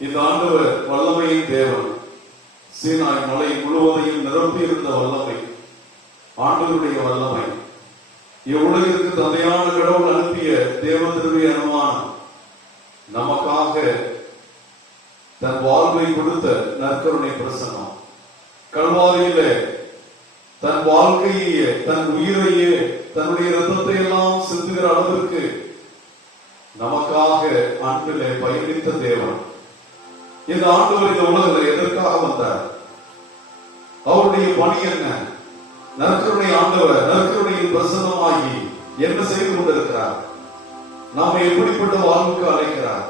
இந்த ஆண்டவர் வல்லமையின் தேவன். சீனாய் மலை முழுவதையும் நிரப்பி இருந்த வல்லமை ஆண்டவருடைய வல்லமை. இவ்வுலகிற்கு தந்தையான கடவுள் அனுப்பிய தேவ திருவிய அனுமானம் நமக்காக தன் வாழ்வை கொடுத்த நற்கருணை பிரசன்னம். கல்வாரியிலே தன் வாழ்க்கையே தன் உயிரையே தன்னுடைய ரத்தத்தை எல்லாம் சிந்துகிற அளவிற்கு நமக்காக அன்பிலே பயணித்த தேவன். இந்த ஆண்டவர் இந்த உலகில் எதற்காக வந்தார்? அவருடைய பணி என்ன? நற்கருணை ஆண்டவர் நற்கருணையில் பிரசன்னமாகி என்ன செய்து கொண்டிருக்கிறார்? நாம எப்படிப்பட்ட வாழ்வுக்கு அழைக்கிறார்?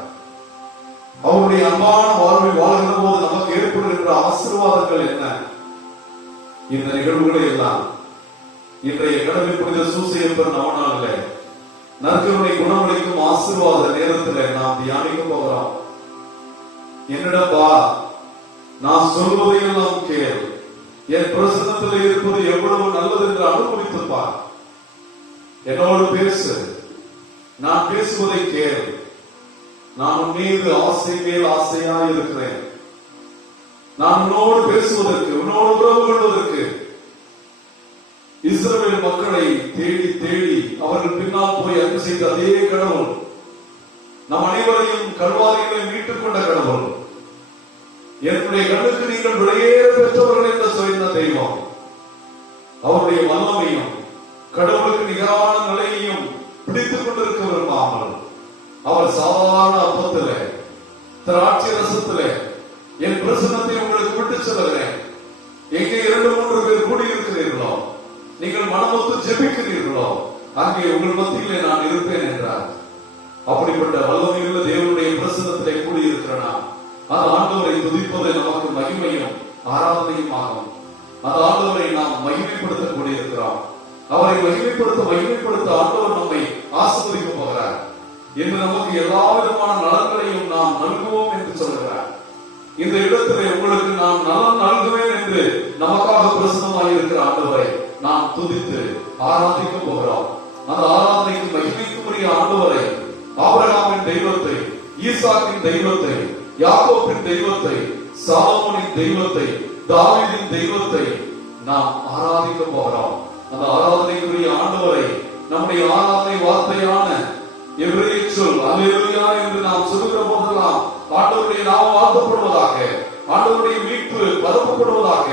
அவருடைய அன்பான வாழ்வை வாழ்கிற போது நமக்கு ஏற்படுகின்ற ஆசீர்வாதங்கள் என்ன? இந்த நிகழ்வுகளை எல்லாம் இன்றைய கடமை புனித சூசையப்பர் நவநாளிலே நற்கருணை குணமளிக்கும் ஆசீர்வாத நேரத்தில் நாம் தியானிக்க போகிறோம். என்னிடம் வா, நான் சொல்வதையெல்லாம் கேள், என் பிரசன்னத்தில் இருப்பது எவ்வளவு நல்லது என்று அனுபவித்துப்பார். என்னோடு பேசு, நான் பேசுவதை கேள். நான் உன் மீது ஆசை மேல் ஆசையாக இருக்கிறேன். நான் உன்னோடு பேசுவதற்கு, உன்னோடு உறவு கொள்வதற்கு. இஸ்ரவேல் மக்களை தேடி தேடி அவர்கள் பின்னால் போய் அன்பு செய்த அதே கடவுள் நம் அனைவரையும் கல்வாரிகளை மீட்டுக் கொண்ட கடவுள். என்னுடைய கண்ணுக்கு நீங்கள் விலையேற பெற்றவர்கள் என்று சொன்ன தெய்வம். அவருடைய வல்லமையும் கடவுளுக்கு நிகரான நிலையையும் பிடித்துக் கொண்டிருக்க விரும்பாமல் அவர் சாதாரண அப்பத்திலே திராட்சை ரசத்திலே என் பிரசன்னத்தை உங்களுக்கு விட்டு செல்கிறேன். எங்கே 2-3 பேர் கூடியிருக்கிறீர்களோ, நீங்கள் மனமொத்து ஜெபிக்கிறீர்களோ, அங்கே உங்கள் மத்தியிலே நான் இருப்பேன் என்றார். அப்படிப்பட்ட வல்லமையுள்ள தேவனுடைய பிரசன்னத்திலே கூடியிருக்கிறனா அந்த ஆண்டவரை துதிப்பது நமக்கு மகிமையும் ஆராதனையும் ஆகும். அந்த ஆண்டவரை நாம் மகிமைப்படுத்த கூடியிருக்கிறோம். அவரை மகிமைப்படுத்த ஆண்டவர் நம்மை ஆசீர்வதிக்க போகிறார். என்று நமக்கு எல்லா விதமான நலன்களையும் நாம் நல்குவோம் என்று சொல்கிறார். இந்த இடத்திலே உங்களுக்கு நான் நலன் நல்குவேன் என்று நமக்காக பிரசன்னமாக இருக்கிற ஆண்டவரை நாம் துதித்து ஆராதிக்க போகிறோம். அந்த ஆராதனைக்கு மகிமைக்குரிய ஆண்டவரை, ஆபிரகாமின் தெய்வத்தை, ஈசாக்கின் தெய்வத்தை, யாக்கோபின் தெய்வத்தை, சாலமோனின் தெய்வத்தை, தாவீதின் தெய்வத்தை நாம் ஆராதிக்க போகிறோம். அந்த ஆராதனைக்குரிய ஆண்டவரை நம்முடைய ஆராதனை வார்த்தையான எபிரேய சொல் அல்லேலூயா என்று நாம் சொல்லுகிற போதெல்லாம் ஆண்டவருடைய நாமம் வாழ்த்தப்படுவதாக, ஆண்டவருடைய மீட்பு பரப்பப்படுவதாக,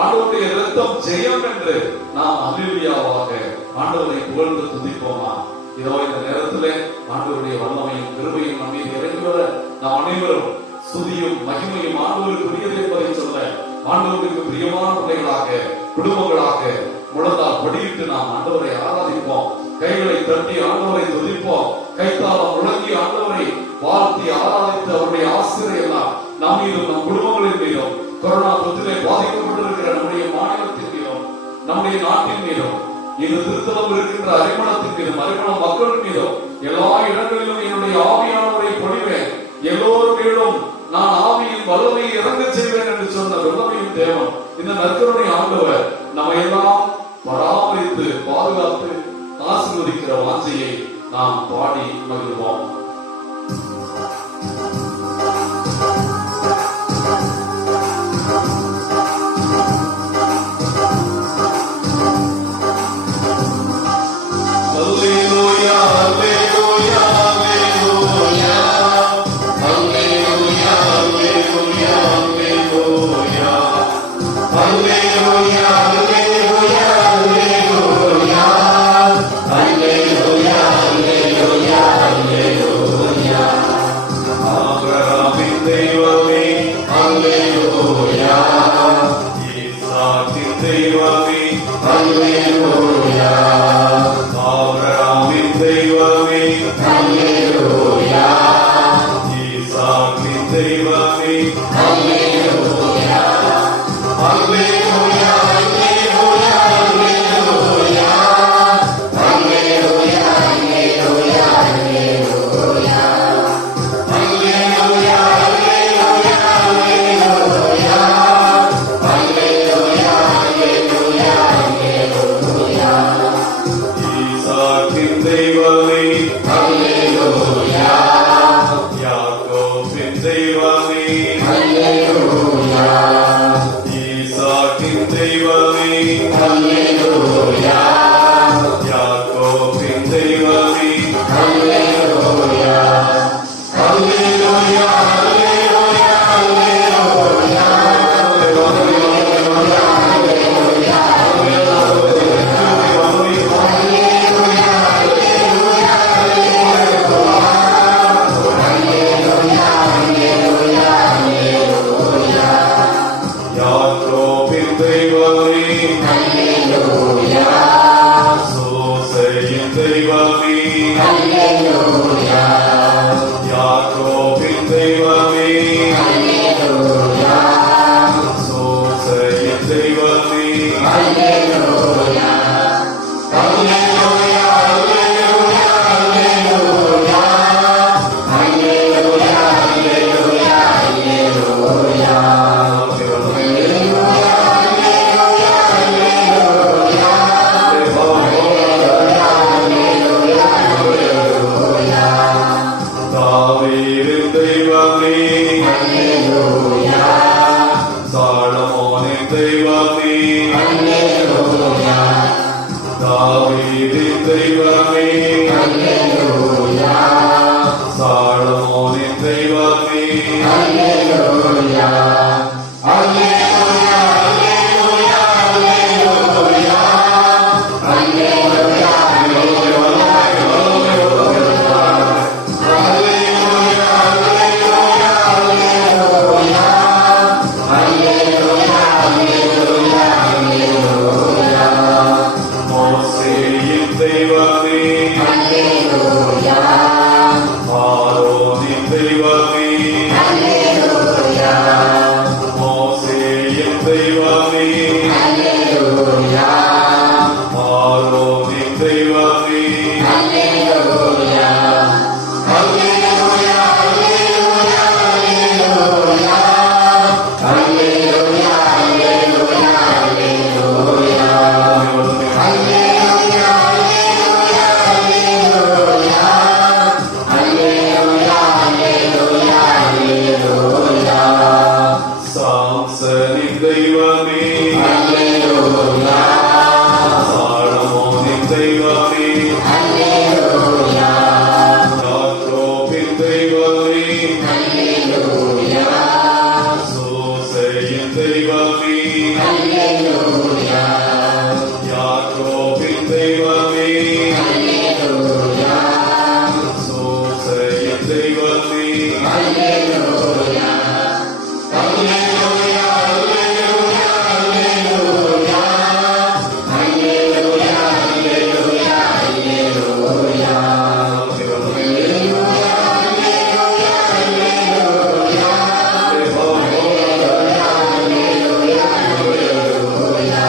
ஆண்டவருடைய இரத்தம் ஜெயம் என்று நாம் அல்லேலூயாவாக ஆண்டவரை புகழ்ந்து துதிப்போமா? இதோ இந்த நேரத்திலே ஆண்டவருடைய வல்லமையும் கிருபையும் நம்மை இறங்கி வர நாம் அனைவரும் ஸ்துதியும் மகிமையும் ஆண்டவருக்கு உரியது என்பதை சொல்ல ஆண்டவருக்கு பிரியமான பிள்ளைகளாக குடும்பங்களாக முழந்தால் படியிட்டு நாம் ஆண்டவரை ஆராதிப்போம். கைகளை தட்டி ஆண்டவரை துதிப்போம். கைத்தாளம் முழங்கி ஆண்டவரை வாழ்த்தி ஆராதித்து அவருடைய ஆசிரியர் எல்லாம் நம் மீதும் நம் குடும்பங்களின் மீதும் கொரோனா தொற்றிலே பாதிக்கப்பட்டிருக்கிற நம்முடைய மாநிலத்தின் மீதும் நம்முடைய நாட்டின் மீதும் இந்த திருத்தலம் இருக்கின்ற அரிமளத்தின் மீதும் அரிமள மக்கள் மீதும் எல்லா இடங்களிலும் என்னுடைய ஆவியானவரை பொழிவேன். எல்லோரும் மீதும் நான் ஆவியின் வல்லமையை இறங்க செய்வேன் என்று சொன்ன வல்லமையின் தேவன் இந்த நற்கருணை ஆண்டவர் நம்ம எல்லாம் பராமரித்து பாதுகாத்து ஆசீர்வதிக்கிற வாஞ்சையை நாம் பாடி மகிழ்வோம். தெய்வமே அல்லேலூயா யாக்கோபின் தெய்வமே அல்லேலூயா அல்லேலூயா அல்லேலூயா அல்லேலூயா யாக்கோபின் தெய்வமே அல்லேலூயா சோசையின் தெய்வமே அல்லேலூயா யாக்கோபின் தெய்வமே அல்லேலூயா சோசையின் தெய்வமே அல்லேலூயா அல்லேலூயா அல்லேலூயா அல்லேலூயா அல்லேலூயா அல்லேலூயா அல்லேலூயா தாவீதின் தெய்வமே அல்லேலூயா சாலமோனின் தெய்வமே அல்லேலூயா தாவீதின் தெய்வமே அல்லேலூயா சாலமோனின் தெய்வமே அல்லேலூயா அல்லேலூயா அல்லேலூயா அல்லேலூயா அல்லேலூயா மோசேயின் தெய்வமே அல்லேலூயா ஆரோனின் தெய்வமே அல்லேலூயா மோசேயின் தெய்வமே அல்லேலூயா ஆரோனின் தெய்வமே அல்லேலூயா அல்லேலூயா அல்லேலூயா அல்லேலூயா அல்லேலூயா அல்லேலூயா அல்லேலூயா அல்லேலூயா அல்லேலூயா அல்லேலூயா அல்லேலூயா சாம்சனின் தெய்வமே அல்லேலூயா சாலமோனின் தெய்வமே அல்லேலூயா யாக்கோபின் தெய்வமே அல்லேலூயா சோசையின் தெய்வமே அல்லேலூயா யாக்கோபின் தெய்வமே அல்லேலூயா சோசையின் தெய்வமே அல்லேலூயா அல்லேலூயா அல்லேலூயா அல்லேலூயா அல்லேலூயா அல்லேலூயா அல்லேலூயா அல்லேலூயா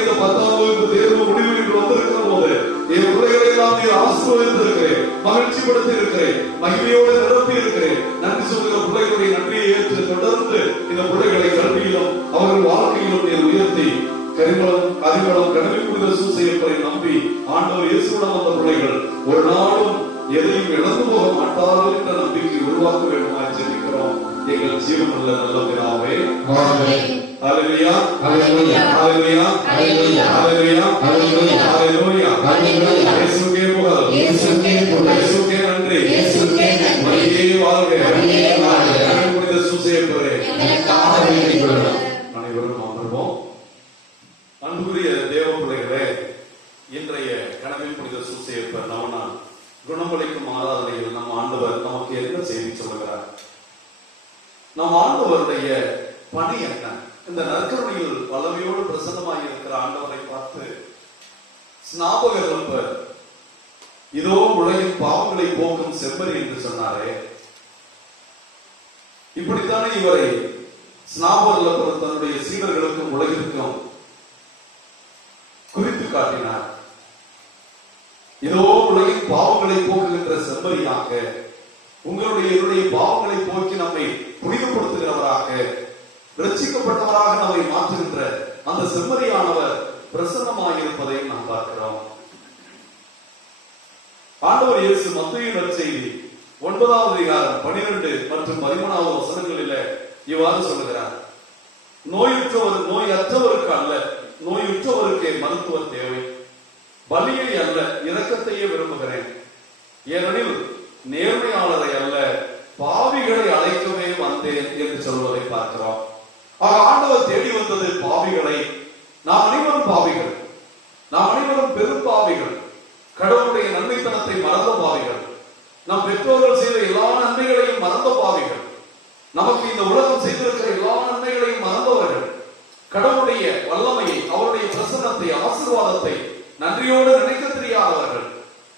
இந்த 10ஆம் வகுப்பு தேர்வு முடிவுக்கு வந்திருக்கிற போது என் பிள்ளைகளை எல்லாம் நீர் ஆசீர்வதித்திருக்கிறேன். மகிழ்ச்சிப்படுத்தி இருக்கிறேன், மகிழ்ச்சியோடு நிரப்பி இருக்கிறேன். நன்றி சொல்கிற பிள்ளைகளுடைய நன்றியை ஏற்று தொடர்ந்து இந்த பிள்ளைகளை கல்வியிலும் அவர்கள் வாழ்க்கையிலும் நீர் உயர்த்தி கரிமளம் அதிமளம் கடலில் புனித சூசையப்பரை நம்பி ஆண்டவர் இயேசுவிடம் வந்த பிள்ளைகள் ஒரு நாளும் எதையும் இழந்து போக மாட்டார்கள் என்ற நம்பிக்கை உருவாக்க வேண்டுமா ஜெபிக்கிறோம். எங்கள் ஜீவனுள்ள நல்ல பிதாவே. ஹல்லேலூயா, ஹல்லேலூயா, ஹல்லேலூயா, ஹல்லேலூயா, ஹல்லேலூயா, ஹல்லேலூயா, ஹல்லேலூயா. இயேசுவே புகழ், இயேசுவே புகழ், இயேசுவே நன்றி, இயேசுவே நன்றி. மரியே வாழ்க, மரியே வாழ்க. புனித சூசையப்பரே எனக்காக வேண்டிக் கொள்ளுங்கள். அனைவரும் அமர்வோம். அன்புக்குரிய தேவ பிள்ளைகளே, இன்றைய கனவில் புனித சூசையப்பர் நவநாள் குணமளிக்கும் ஆராதனையில் நம் ஆண்டவர் நமக்கு என்ன செய்தி சொல்லுகிறார்? நம் ஆண்டவருடைய பணி என்ன? இந்த நற்கருணையில் வல்லமையோடு பிரசன்னமாக இருக்கிற ஆண்டவரை பார்த்து ஸ்நாபகர் இதோ உலகின் பாவங்களை போக்கும் செம்மறி என்று சொன்னாரே, இப்படித்தானே இவரை ஸ்நாபகர் தன்னுடைய சீடர்களுக்கும் உலகிற்கும் குறித்து காட்டினார். இதோ உலகின் பாவங்களை போக்குகின்ற செம்மறியாக, உங்களுடைய பாவங்களை போக்கி நம்மை புனிதப்படுத்துகிறவராக, ரட்சிக்கப்பட்டவராக நம்மை மாற்றுகின்ற அந்த செம்மறியானவர் பிரசன்னமாக இருப்பதை நாம் பார்க்கிறோம். ஆண்டவர் இயேசு மத்தேயு நற்செய்தி 9வது அதிகாரம் 12 மற்றும் 13வது வசனங்களில் இவ்வாறு சொல்லுகிறார்: நோயற்றவருக்கு அல்ல, நோயுற்றவருக்கே மருத்துவர் தேவை. பலியை அல்ல, இரக்கத்தையே விரும்புகிறேன். ஏனெனில் நேர்மையாளரை அல்ல, பாவிகளை அழைக்கவே வந்தேன் என்று சொல்வதை பார்க்கிறோம். ஆண்டவர் தேடி வந்தது பாவிகளை. நாம் அனைவரும் பாவிகள், நாம் அனைவரும் பெரும் பாவிகள், கடவுளுடைய நன்மைத்தனத்தை மறந்த பாவிகள், நம் பெற்றோர்கள் செய்த எல்லா நன்மைகளையும் மறந்த பாவிகள், நமக்கு இந்த உலகம் செய்திருக்கிற எல்லா நன்மைகளையும் மறந்தவர்கள், கடவுளுடைய வல்லமையை, அவருடைய பிரசன்னத்தை, ஆசீர்வாதத்தை நன்றியோடு நினைக்க தெரியாதவர்கள்,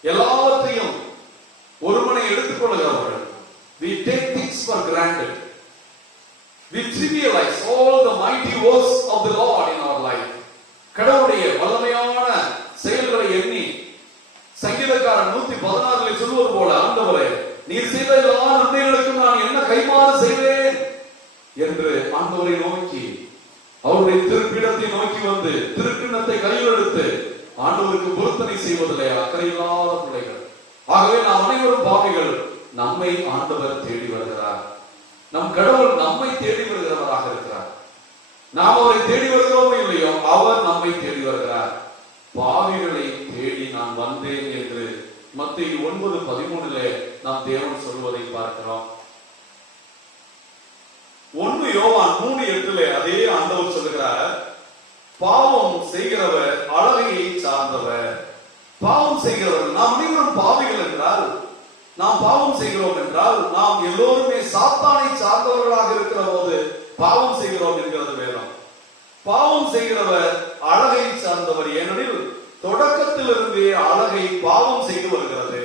எல்லாவற்றையும் ஒருமனை எடுத்துக் கொள்கிறவர்கள். We take things for granted. We trivialize all the mighty works of the Lord in our life. கடவுளுடைய வல்லமையான செயல்களை எண்ணி சங்கீதக்காரன் 116 சொல்வது போல, ஆண்டவரே நீர் செய்த எல்லா நன்மைகளுக்கும் நான் என்ன கைமாறு செய்வேன் என்று ஆண்டவரை நோக்கி, அவருடைய திருப்பீடத்தை நோக்கி வந்து திருக்கிண்ணத்தை கையில் எடுத்து ஆண்டவருக்கு பொருத்தனை செய்வதில்லை அக்கறையில்லாத பிள்ளைகள். ஆகவே நாம் அனைவரும் பாவிகள். நம்மை ஆண்டவர் தேடி வருகிறார். நம் கடவுள் நம்மை தேடி வருகிறவராக இருக்கிறார். நாம் அவரை தேடி வருகிறோமோ இல்லையோ, அவர் நம்மை தேடி வருகிறார். பாவிகளை தேடி நான் வந்தேன் என்று மத்தேயு 9:13 நாம் தேவன் சொல்வதை பார்க்கிறோம். 1 யோவான் 3:8 அதே ஆண்டவர் சொல்லுகிறார்: பாவம் செய்கிறவர் அழகையை சார்ந்தவர். பாவம் செய்கிறவர், நாம் அனைவரும் பாவிகள் என்றால், நாம் பாவம் செய்கிறோம் என்றால், நாம் எல்லோருமே சாத்தானை சார்ந்தவர்களாக இருக்கிற போது பாவம் செய்கிறோம் என்கிறது வேதம். பாவம் செய்கிறவர் அழகை சார்ந்தவர். ஏனெனில் தொடக்கத்திலிருந்தே அழகை பாவம் செய்து வருகிறது.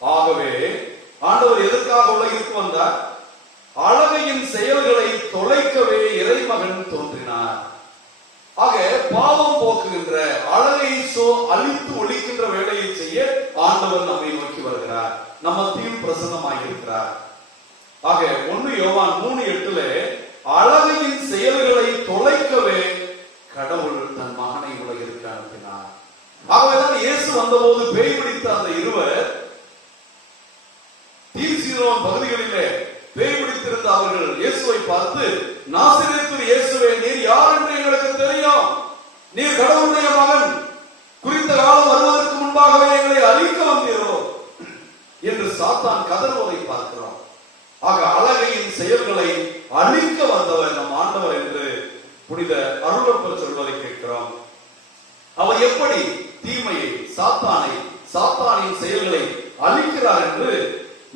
ஆகவே ஆண்டவர் எதற்காக உலகிற்கு வந்தார்? அழகையின் செயல்களை தொலைக்கவே இறைமகன் தோன்றினார். ஆக பாவம் போக்குகின்ற, அழகை அழித்து ஒழிக்கின்ற வேலையை செய்ய ஆண்டவர் நம்மை நோக்கி வருகிறார், நம்ம மத்தியில் பிரசன்னமாக இருக்கிறார். ஆக 1 யோவான் 3:8 அழகையின் செயல்களை தொலைக்கவே கடவுள் தன் மகனை உலகிற்கு அனுப்பினார். ஆகவேதான் இயேசு வந்தபோது பேய் பிடித்த அந்த இருவர் தீர்சீதோன் பகுதிகளிலே பேய் பிடித்திருந்த அவர்கள் இயேசுவை பார்த்து, நாசரேத்து இயேசுவே, நீர் யார் என்று எங்களுக்கு தெரியும், நீர் கடவுளுடைய மகன், குறித்த காலம் வருவதற்கு முன்பாகவே எங்களை அழிக்க வந்தீரோ என்று சாத்தான் கதறுவதை பார்க்கிறோம். ஆக அழகையின் செயல்களை அழிக்க வந்தவர் நம் ஆண்டவர் என்று புனித அருளப்பர் சொல்வதை கேட்கிறோம். அவர் எப்படி தீமையை, சாத்தானின் செயல்களை அழிக்கிறார் என்று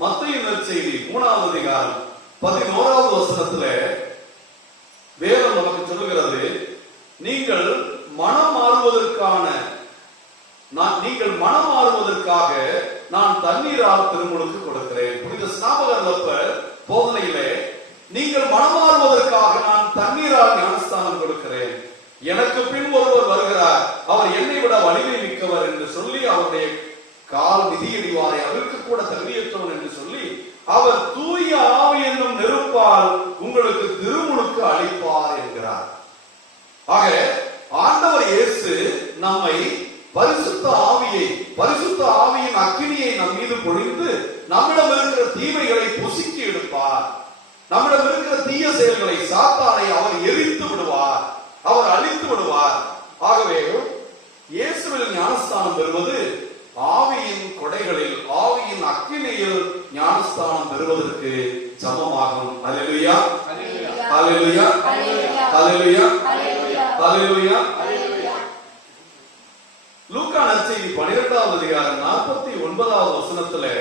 மத்தேயு நற்செய்தி 3வது அதிகாரம் 11வது வசனத்துல வேதம் நமக்கு சொல்லுகிறது: நீங்கள் மனம் மாறுவதற்காக நான் தண்ணீரால் திருமுழுக்கு கொடுக்கிறேன். புனித ஸ்நாபகர் போதனையிலே, நீங்கள் மனம் மாறுவதற்காக நான் தண்ணீரால் ஞானஸ்தானம் கொடுக்கிறேன், எனக்கு பின் ஒருவர் வருகிறார், அவர் என்னை விட வலிமை மிக்கவர் என்று சொல்லி அவருடைய கால் மிதியடிவாரை அவருக்கு கூட தகுதியற்றவன் என்று சொல்லி அவர் தூய ஆவி என்னும் நெருப்பால் உங்களுக்கு திருமுழுக்கு அளிப்பார் என்கிறார். ஆக ஆண்டவர் இயேசு நம்மை பரிசுத்த ஆவியின் அக்கினியை நம் மீது பொழிந்து நம்மிடம் இருக்கிற தீமைகளை பொசுக்கி எடுப்பார். நம்மிடம் இருக்கிற தீய செயல்களை, சாத்தானை அவர் எரித்து விடுவார், அவர் அழித்து விடுவார். ஆகவே இயேசுவில் ஞானஸ்தானம் பெறுவது ஆவியின் கொடைகளில், ஆவியின் அக்கினியில் ஞானஸ்தானம் பெறுவதற்கு சமமாகும். அல்லேலூயா, அல்லேலூயா, அல்லேலூயா, அல்லேலூயா. லூக்கா நற்செய்தி 12வது அதிகாரம் 49வது வசனத்திலே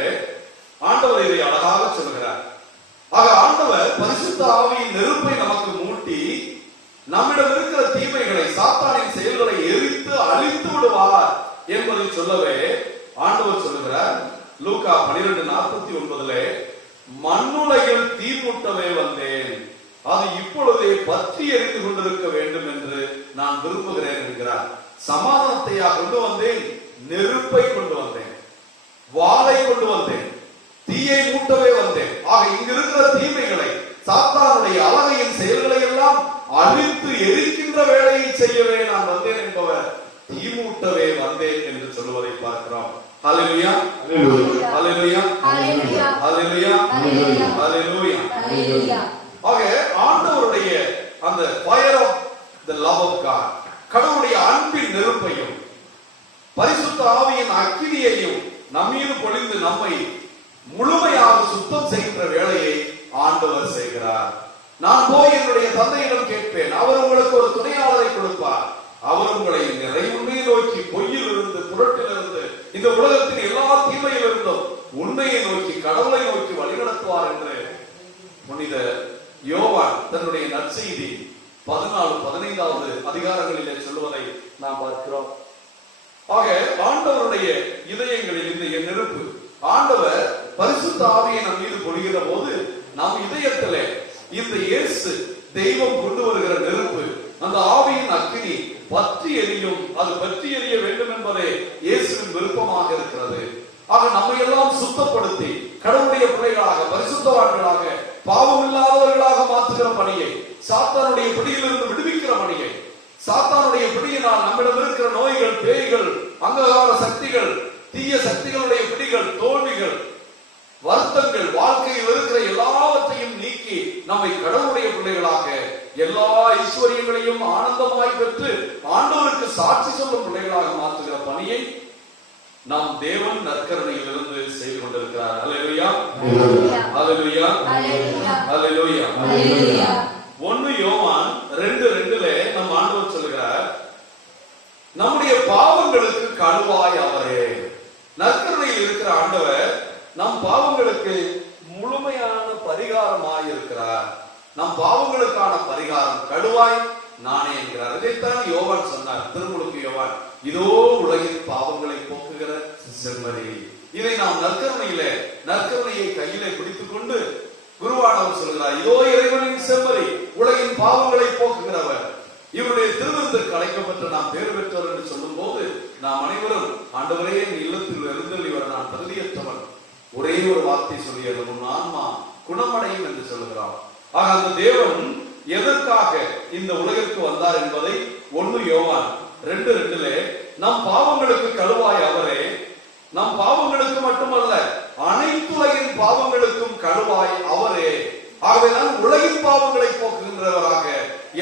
ஆண்டவர் இதை அழகாக சொல்கிறார். ஆக ஆண்டவர் பரிசுத்த ஆவியின் நெருப்பை நமக்கு மூட்டி நம்மிடம் இருக்கிற தீமைகளை, சாத்தானின் செயல்களை எரித்து அழித்து விடுவார் என்பதை சொல்லவே ஆண்டவர் சொல்லுகிறார். லூக்கா 12:49 மண்ணுலகில் தீ மூட்டவே வந்தேன், அது இப்பொழுதே பற்றி எரிந்து கொண்டிருக்க வேண்டும் என்று நான் விரும்புகிறேன் என்கிறார். சமாதானத்தையா கொண்டு வந்தேன்? நெருப்பை கொண்டு வந்தேன், வாளை கொண்டு வந்தேன், தீயை மூட்டவே வந்தேன். ஆக இங்க இருக்கிற தீமைகளை, சாத்தானுடைய அழகையின் செயல்களை எல்லாம் அழித்து எரிக்கின்ற வேலையை செய்யவே நான் வந்தேன் என்பவர் தீ மூட்டவே வந்தேன் என்று சொல்வதை பார்க்கிறோம். ஹல்லேலூயா, ஹல்லேலூயா, ஹல்லேலூயா, ஹல்லேலூயா, ஹல்லேலூயா. ஆக ஆண்டவருடைய அந்த fire of the love of God, கடவுளுடைய அன்பின் நெருப்பையும் பரிசுத்த ஆவியின் அக்கினியையும் நம்மீது பொழிந்து நம்மை முழுமையாக சுத்தம் செய்கின்ற வேலையை ஆண்டவர் செய்கிறார். நான் போய் என்னுடைய தந்தையிடம் கேட்பேன், அவர் உங்களுக்கு ஒரு துணையாளரை கொடுப்பார், அவர் உங்களை நிறைவுண்மையை நோக்கி, பொய்யிலிருந்து, புரட்டிலிருந்து, இந்த உலகத்தின் எல்லா தீமையிலிருந்தும் உண்மையை நோக்கி, கடவுளை நோக்கி வழிநடத்துவார் என்று புனித யோவான் தன்னுடைய நற்செய்தி 14-15வது அதிகாரங்களிலே சொல்லுவதை நாம் பார்க்கிறோம். ஆக ஆண்டவருடைய இதயங்களில் இந்த நெருப்பு, ஆண்டவர் பரிசுத்த ஆவியை நம் மீது பொழிகிற போது நம் இதயத்திலே இந்த இயேசு தெய்வம் கொண்டு வருகிற நெருப்பு, அந்த ஆவியின் அக்கினி பற்றி எரியும். அது பற்றி எரிய வேண்டும் என்பதே இயேசுவின் விருப்பமாக இருக்கிறது. ஆக நம்மை எல்லாம் சுத்தப்படுத்தி கடவுளுடைய பிள்ளைகளாக, பரிசுத்தவான்களாக, பாவம் இல்லாதவர்களாக மாற்றுகிற பணியை, சாத்தானுடைய பிடியிலிருந்து விடுவிக்கிற பணியை, சாத்தானுடைய பிடியினால் நம்மிடம் இருக்கிற நோய்கள், பேய்கள், அங்ககார சக்திகள், தீய சக்திகளுடைய பிடிகள், தோல்விகள், வருத்தங்கள், வாழ்க்கையில் இருக்கிற எல்லாவற்றையும் நீக்கி நம்மை கடவுளுடைய பிள்ளைகளாக, எல்லா ஐஸ்வர்யங்களையும் ஆனந்தமாய் பெற்று ஆண்டவருக்கு சாட்சி சொல்லும் பிள்ளைகளாக மாற்றுகிற பணியை நம் தேவன் நற்கருணையில் இருந்து செய்து கொண்டிருக்கிறார். அல்லேலூயா, அல்லேலூயா, அல்லேலூயா, அல்லேலூயா. 1 யோவான் 2:2 நம் ஆண்டவர் சொல்லுகிறார், நம்முடைய பாவங்களுக்கு கழுவாய் அவரே. நற்கருணையில் இருக்கிற ஆண்டவர் நம் பாவங்களுக்கு முழுமையான பரிகாரமாய் இருக்கிறார். நம் பாவங்களுக்கான பரிகாரம் கழுவாய் நானே என்கிறார். இதைத்தான் யோவான் சொன்னார், திருமுழுக்கு யோவான், இதோ உலகின் பாவங்களை போக்குகிற செம்மறி. இதை நாம் நற்கருணையை கையிலே பிடித்துக் கொண்டு குருவானவர் சொல்கிறார், இதோ இறைவனின் செம்மறி, உலகின் பாவங்களை போக்குகிறவர். இவருடைய திருவிருந்திற்கு அழைக்கப்பட்ட நாம் பேர் பெற்றவர் என்று சொல்லும் போது நாம் அனைவரும், ஆண்டவரே என் இல்லத்தில் இருந்தல் இவர் நான் தகுதியற்றவன், ஒரே ஒரு வார்த்தை சொல்லியது, உன் ஆன்மா குணமடையும் என்று சொல்லுகிறார். ஆக அந்த தேவன் எதற்காக இந்த உலகிற்கு வந்தார் என்பதை 1 யோவான் 2:2 நம் பாவங்களுக்கு கழுவாய் அவரே, நம் பாவங்களுக்கு மட்டுமல்ல அனைத்துலகின் பாவங்களுக்கும் கழுவாய் அவரே. ஆகவேதான் உலகின் பாவங்களை போக்குகின்றவராக,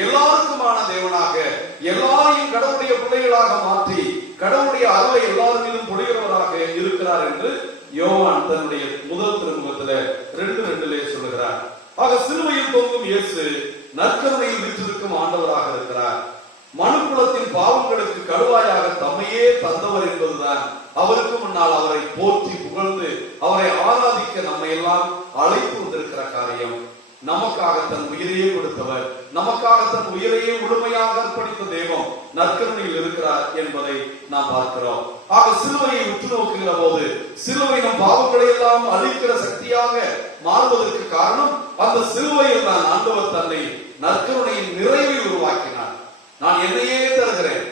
எல்லாருக்குமான தேவனாக, எல்லாரையும் கடவுளுடைய பிள்ளைகளாக மாற்றி கடவுளுடைய அருளை எல்லார் மீதும் பொழிகிறவராக இருக்கிறார் என்று யோவான் தன்னுடைய முதல் திருமுகத்திலே 2:2 சொல்லுகிறார். ஆக சிலுவையில் தொங்கும் இயேசு நற்கருணையில் வீற்றிருக்கும் ஆண்டவராக இருக்கிறார். மனுக்குலத்தின் பாவங்களுக்கு கழுவாயாக தம்மையே தந்தவர் என்பதுதான் அவருக்கு முன்னால் அவரை போற்றி புகழ்ந்து அவரை ஆராதிக்க நம்மை எல்லாம் அழைத்து வந்திருக்கிற காரியம். நமக்காக தன் உயிரையே கொடுத்தவர், நமக்காக தன் உயிரையே முழுமையாக அர்ப்பணித்த தெய்வம் நற்கருணையில் இருக்கிறார் என்பதை நாம் பார்க்கிறோம். ஆக சிலுவையை உற்று நோக்குகிற போது சிலுவை நம் பாவங்களை எல்லாம் அழிக்கிற சக்தியாக மாறுவதற்கு காரணம் அந்த சிலுவையில் தான் ஆண்டவர் தன்னை நற்கருணையின் நிறைவை உருவாக்கினார். நான் என்னையே தருகிறேன்,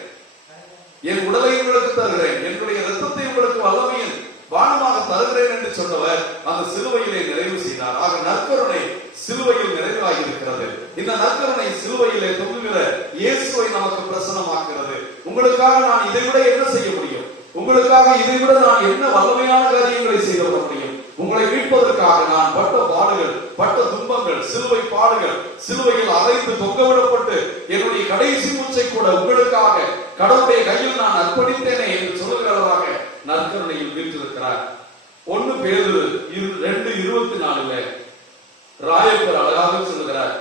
என் உடலை உங்களுக்கு தருகிறேன், என்னுடைய இரத்தத்தை உங்களுக்கு வல்லமையின் வானமாக தருகிறேன் என்று சொன்னவர் அந்த சிலுவையிலே நிறைவு செய்தார். ஆக நற்கருணை சிலுவையில் நிறைவாகி இருக்கிறது. இந்த நற்கருணை சிலுவையிலே தொங்குகிற இயேசுவை நமக்கு பிரசன்னமாக்குகிறது. உங்களுக்காக நான் இதை விட என்ன செய்ய முடியும்? உங்களுக்காக இதை விட நான் என்ன வல்லமையான காரியங்களை செய்து விட முடியும்? உங்களை மீட்பதற்காக நான் பட்ட பாடுகள், பட்ட துன்பங்கள், சிலுவை பாடுகள், சிலுவையில் அரைந்து தொங்கவிடப்பட்டு என்னுடைய கடைசி மூச்சை கூட உங்களுக்காக கடவுளுடைய கையில் நான் அர்ப்பணித்தேனே என்று சொல்லுகிறவராக நற்கருணையில் வீற்றிருக்கிறார். 1 பேதுரு 2:24 ராயப்பர் அழகாக சொல்லுகிறார்,